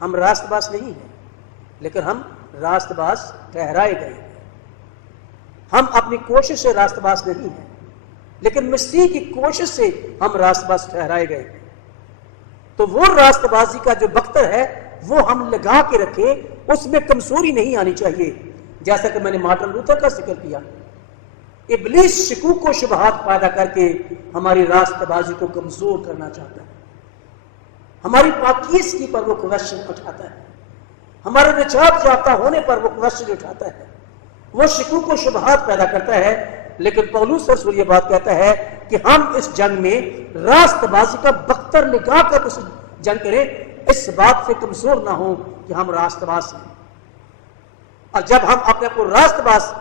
ہم راست باز نہیں ہیں، لیکن ہم راست باز ٹھہرائے گئے ہیں۔ ہم اپنی کوشش سے راست باز نہیں ہیں، لیکن مسیح کی کوشش سے ہم راست باز ٹھہرائے گئے ہیں۔ تو وہ راست بازی کا جو بختر ہے وہ ہم لگا کے رکھیں، اس میں کمزوری نہیں آنی چاہیے، جیسا کہ میں نے مارٹن لوتھر کا ذکر کیا ابلیس شکوک و شبہات پیدا کر کے ہماری راست بازی کو کمزور کرنا چاہتا ہے، ہماری پاکیزگی پر وہ کوشچن اٹھاتا ہے، ہمارے نجات یافتہ ہونے پر وہ کوشچن اٹھاتا ہے، وہ شکوک و شبہات پیدا کرتا ہے۔ لیکن پولس رسول یہ بات کہتا ہے کہ ہم اس جنگ میں راست بازی کا بختر لگا کر اس جنگ کریں، اس بات سے کمزور نہ ہوں کہ ہم راست باز ہیں۔ اور جب ہم اپنے کو راست باز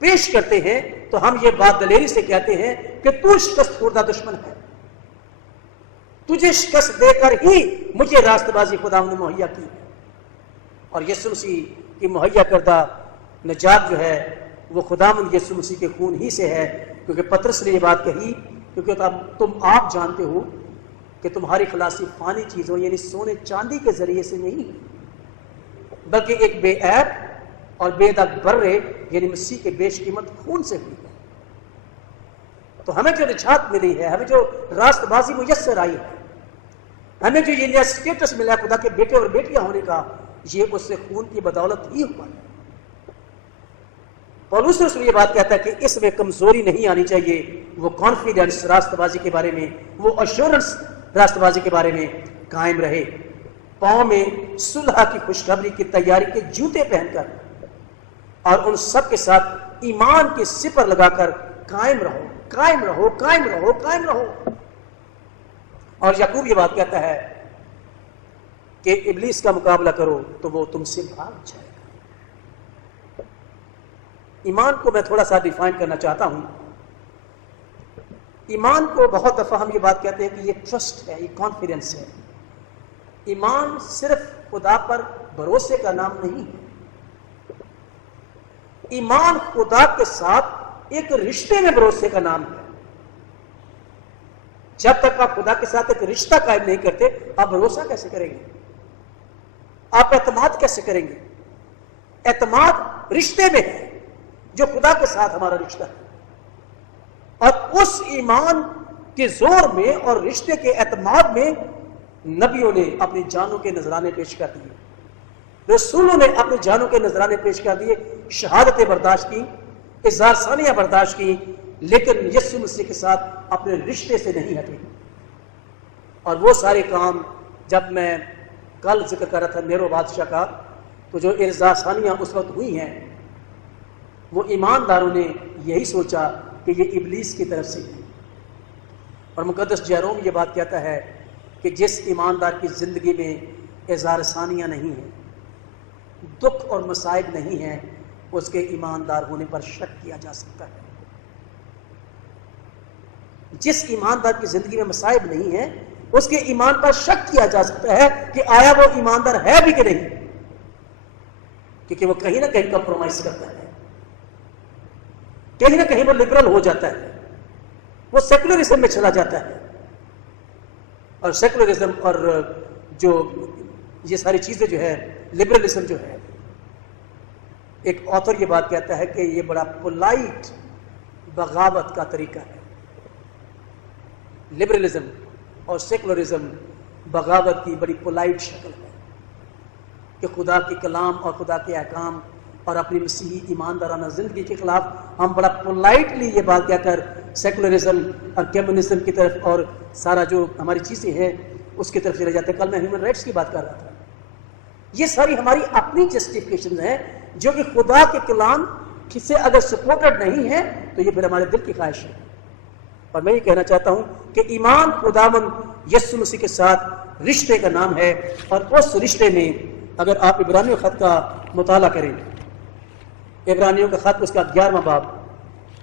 پیش کرتے ہیں تو ہم یہ بات دلیری سے کہتے ہیں کہ تو شکست خوردہ دشمن ہے، تجھے شکست دے کر ہی مجھے راست بازی خدا نے مہیا کی ہے، اور یسوع مسیح کی مہیا کردہ نجات جو ہے وہ خداوند یسوع مسیح کے خون ہی سے ہے، کیونکہ پطرس نے یہ بات کہی، کیونکہ تم آپ جانتے ہو کہ تمہاری خلاصی فانی چیزوں یعنی سونے چاندی کے ذریعے سے نہیں ہے، بلکہ ایک بے عیب اور بے داغ برے یعنی مسیح کے بیش قیمت خون سے ہوئی ہے۔ تو ہمیں جو نجات ملی ہے، ہمیں جو راست بازی میسر آئی ہے، ہمیں جو یہ نیا اسٹیٹس ملا ہے خدا کے بیٹے اور بیٹیاں ہونے کا، یہ اس سے خون کی بدولت ہی ہوا ہے۔ پولس رسول یہ بات کہتا ہے کہ اس میں کمزوری نہیں آنی چاہیے، وہ کانفیڈنس راست بازی کے بارے میں، وہ ایشورنس راست بازی کے بارے میں قائم رہے، پاؤں میں صلح کی خوشخبری کی تیاری کے جوتے پہن کر اور ان سب کے ساتھ ایمان کے سپر لگا کر قائم رہو، قائم رہو، قائم رہو، قائم رہو۔ اور یعقوب یہ بات کہتا ہے کہ ابلیس کا مقابلہ کرو تو وہ تم سے بھاگ جائے۔ ایمان کو میں تھوڑا سا ڈیفائن کرنا چاہتا ہوں۔ ایمان کو بہت دفعہ ہم یہ بات کہتے ہیں کہ یہ ٹرسٹ ہے، یہ کانفیڈنس ہے۔ ایمان صرف خدا پر بھروسے کا نام نہیں ہے، ایمان خدا کے ساتھ ایک رشتے میں بھروسے کا نام ہے۔ جب تک آپ خدا کے ساتھ ایک رشتہ قائم نہیں کرتے، آپ بھروسہ کیسے کریں گے؟ آپ اعتماد کیسے کریں گے؟ اعتماد رشتے میں ہے، جو خدا کے ساتھ ہمارا رشتہ ہے، اور اس ایمان کے زور میں اور رشتے کے اعتماد میں نبیوں نے اپنی جانوں کے نذرانے پیش کر دیے، رسولوں نے اپنی جانوں کے نذرانے پیش کر دیے، شہادتیں برداشت کی، اظہار ثانیہ برداشت کی، لیکن یسوع مسیح کے ساتھ اپنے رشتے سے نہیں ہٹے۔ اور وہ سارے کام جب میں کل ذکر کر رہا تھا نیرو بادشاہ کا، تو جو اظہار ثانیہ اس وقت ہوئی ہیں، وہ ایمانداروں نے یہی سوچا کہ یہ ابلیس کی طرف سے ہے۔ اور مقدس جیروم یہ بات کہتا ہے کہ جس ایماندار کی زندگی میں اظہار ثانیہ نہیں ہے، دکھ اور مصائب نہیں ہیں، اس کے ایماندار ہونے پر شک کیا جا سکتا ہے۔ جس ایماندار کی زندگی میں مصائب نہیں ہے، اس کے ایمان پر شک کیا جا سکتا ہے کہ آیا وہ ایماندار ہے بھی کہ نہیں، کیونکہ وہ کہیں نہ کہیں کمپرومائز کرتا ہے، کہیں نہ کہیں وہ لبرل ہو جاتا ہے، وہ سیکولرزم میں چلا جاتا ہے۔ اور سیکولرزم اور جو یہ ساری چیزیں جو ہے، لبرلزم جو ہے، ایک آتھر یہ بات کہتا ہے کہ یہ بڑا پولائٹ بغاوت کا طریقہ ہے۔ لبرلزم اور سیکولرزم بغاوت کی بڑی پولائٹ شکل ہے کہ خدا کے کلام اور خدا کے احکام اور اپنی مسیحی ایماندارانہ زندگی کے خلاف ہم بڑا پولائٹلی یہ بات کہہ کر سیکولرزم اور کمیونزم کی طرف اور سارا جو ہماری چیزیں ہیں اس کی طرف چلے جاتے ہیں۔ کل میں ہیومن رائٹس کی بات کر رہا تھا۔ یہ ساری ہماری اپنی جسٹیفیکیشن ہیں جو کہ خدا کے کلام سے اگر سپورٹڈ نہیں ہے تو یہ پھر ہمارے دل کی خواہش ہے۔ اور میں یہ کہنا چاہتا ہوں کہ ایمان خداوند یسوع مسیح کے ساتھ رشتے کا نام ہے، اور اس رشتے میں اگر آپ عبرانیوں خط کا مطالعہ کریں، عبرانیوں کا خط اس کا 11واں باب،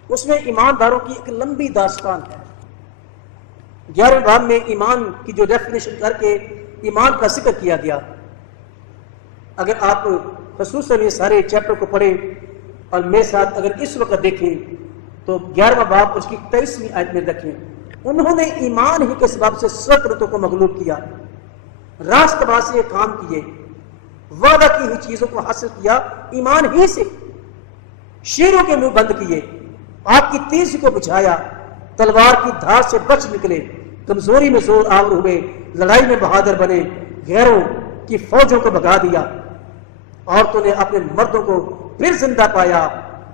اس میں ایمانداروں کی ایک لمبی داستان ہے۔ 11ویں باب میں ایمان کی جو ڈیفینیشن کر کے ایمان کا ذکر کیا گیا، اگر آپ خصوصاً یہ سارے چیپٹر کو پڑھیں اور میرے ساتھ اگر اس وقت دیکھیں تو 11واں باب اس کی 23ویں آیت میں دیکھیں، انہوں نے ایمان ہی کے سبب سے سلطنتوں کو مغلوب کیا، راست بازی کام کیے، وعدہ کی ہوئی چیزوں کو حاصل کیا ایمان ہی سے، شیروں کے منہ بند کیے، آگ کی تیزی کو بجھایا، تلوار کی دھار سے بچ نکلے، کمزوری میں زور آور ہوئے، لڑائی میں بہادر بنے، غیروں کی فوجوں کو بھگا دیا، عورتوں نے اپنے مردوں کو پھر زندہ پایا،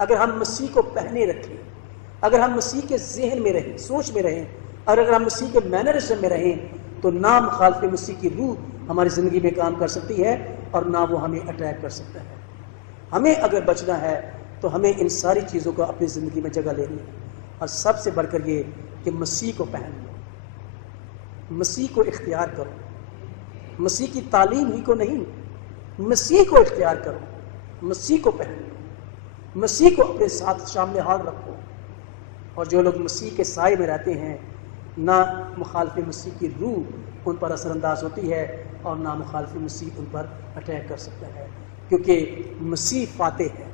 اگر ہم مسیح کو پہنے رکھیں، اگر ہم مسیح کے ذہن میں رہیں، سوچ میں رہیں، اور اگر ہم مسیح کے مینرزم میں رہیں، تو نہ مخالف مسیح کی روح ہماری زندگی میں کام کر سکتی ہے اور نہ وہ ہمیں اٹیک کر سکتا ہے۔ ہمیں اگر بچنا ہے تو ہمیں ان ساری چیزوں کو اپنی زندگی میں جگہ لینی ہے، اور سب سے بڑھ کر یہ کہ مسیح کو پہن لو، مسیح کو اختیار کرو، مسیح کی تعلیم ہی کو نہیں، مسیح کو اختیار کرو، مسیح کو پہن لو، مسیح کو اپنے ساتھ شامل حال رکھو۔ اور جو لوگ مسیح کے سائے میں رہتے ہیں، نہ مخالف مسیح کی روح ان پر اثر انداز ہوتی ہے اور نہ مخالف مسیح ان پر اٹیک کر سکتا ہے، کیونکہ مسیح فاتح ہے،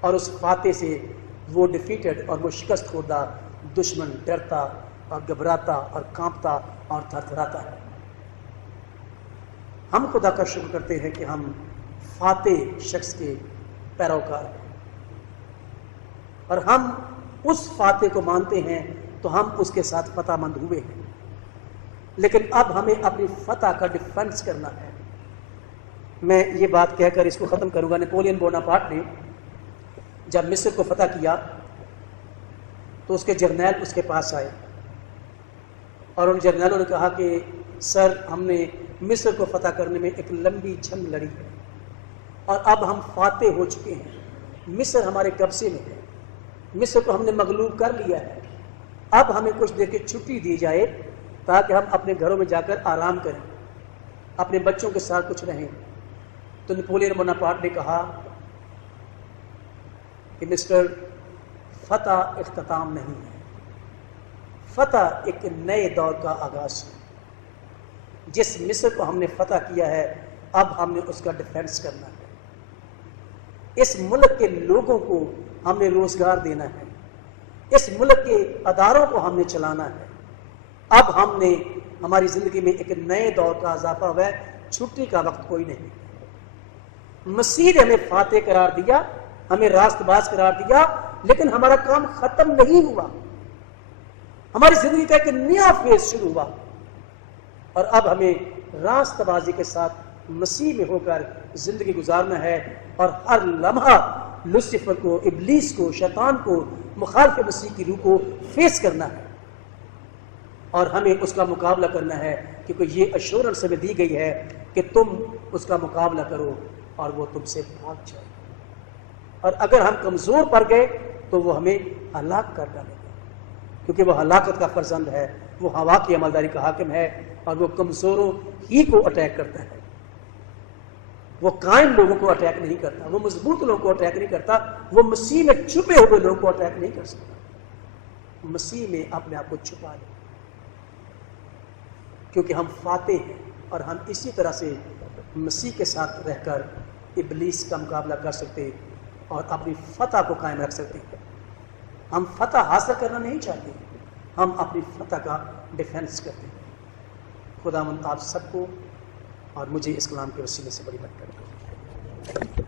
اور اس فاتح سے وہ ڈیفیٹڈ اور وہ شکست خوردہ دشمن ڈرتا اور گھبراتا اور کانپتا اور تھر تھراتا ہے۔ ہم خدا کا شکر کرتے ہیں کہ ہم فاتح شخص کے پیروکار ہیں، اور ہم اس فاتح کو مانتے ہیں تو ہم اس کے ساتھ فتح مند ہوئے ہیں، لیکن اب ہمیں اپنی فتح کا ڈیفنس کرنا ہے۔ میں یہ بات کہہ کر اس کو ختم کروں گا۔ نیپولین بوناپارٹ نے جب مصر کو فتح کیا تو اس کے جرنیل اس کے پاس آئے، اور ان جرنیلوں نے کہا کہ سر، ہم نے مصر کو فتح کرنے میں ایک لمبی جنگ لڑی ہے، اور اب ہم فاتح ہو چکے ہیں، مصر ہمارے قبضے میں ہے، مصر کو ہم نے مغلوب کر لیا ہے، اب ہمیں کچھ دیر کی چھٹی دی جائے تاکہ ہم اپنے گھروں میں جا کر آرام کریں، اپنے بچوں کے ساتھ کچھ رہیں۔ تو نیپولین بوناپارٹ نے کہا کہ مسٹر، فتح اختتام نہیں ہے، فتح ایک نئے دور کا آغاز ہے۔ جس مصر کو ہم نے فتح کیا ہے، اب ہم نے اس کا ڈیفنس کرنا ہے۔ اس ملک کے لوگوں کو ہم نے روزگار دینا ہے، اس ملک کے اداروں کو ہم نے چلانا ہے۔ اب ہم نے ہماری زندگی میں ایک نئے دور کا اضافہ ہوا ہے، چھٹی کا وقت کوئی نہیں۔ مسیح نے ہمیں فاتح قرار دیا، ہمیں راست باز قرار دیا، لیکن ہمارا کام ختم نہیں ہوا، ہماری زندگی کا ایک نیا فیز شروع ہوا، اور اب ہمیں راست بازی کے ساتھ مسیح میں ہو کر زندگی گزارنا ہے، اور ہر لمحہ لوسیفر کو، ابلیس کو، شیطان کو، مخالف مسیح کی روح کو فیس کرنا ہے، اور ہمیں اس کا مقابلہ کرنا ہے، کیونکہ یہ ایشورنس ہمیں دی گئی ہے کہ تم اس کا مقابلہ کرو اور وہ تم سے بھاگ جائے، اور اگر ہم کمزور پڑ گئے تو وہ ہمیں ہلاک کر ڈالے گا، کیونکہ وہ ہلاکت کا فرزند ہے، وہ ہوا کی عملداری کا حاکم ہے، اور وہ کمزوروں ہی کو اٹیک کرتا ہے، وہ قائم لوگوں کو اٹیک نہیں کرتا، وہ مضبوط لوگوں کو اٹیک نہیں کرتا، وہ مسیح میں چھپے ہوئے لوگوں کو اٹیک نہیں کر سکتا۔ مسیح میں اپنے آپ کو چھپا لے، کیونکہ ہم فاتح ہیں، اور ہم اسی طرح سے مسیح کے ساتھ رہ کر ابلیس کا مقابلہ کر سکتے اور اپنی فتح کو قائم رکھ سکتے ہیں۔ ہم فتح حاصل کرنا نہیں چاہتے، ہم اپنی فتح کا ڈیفنس کرتے ہیں۔ خداوند آپ سب کو اور مجھے اس کلام کے وسیلے سے بڑی برکت دے۔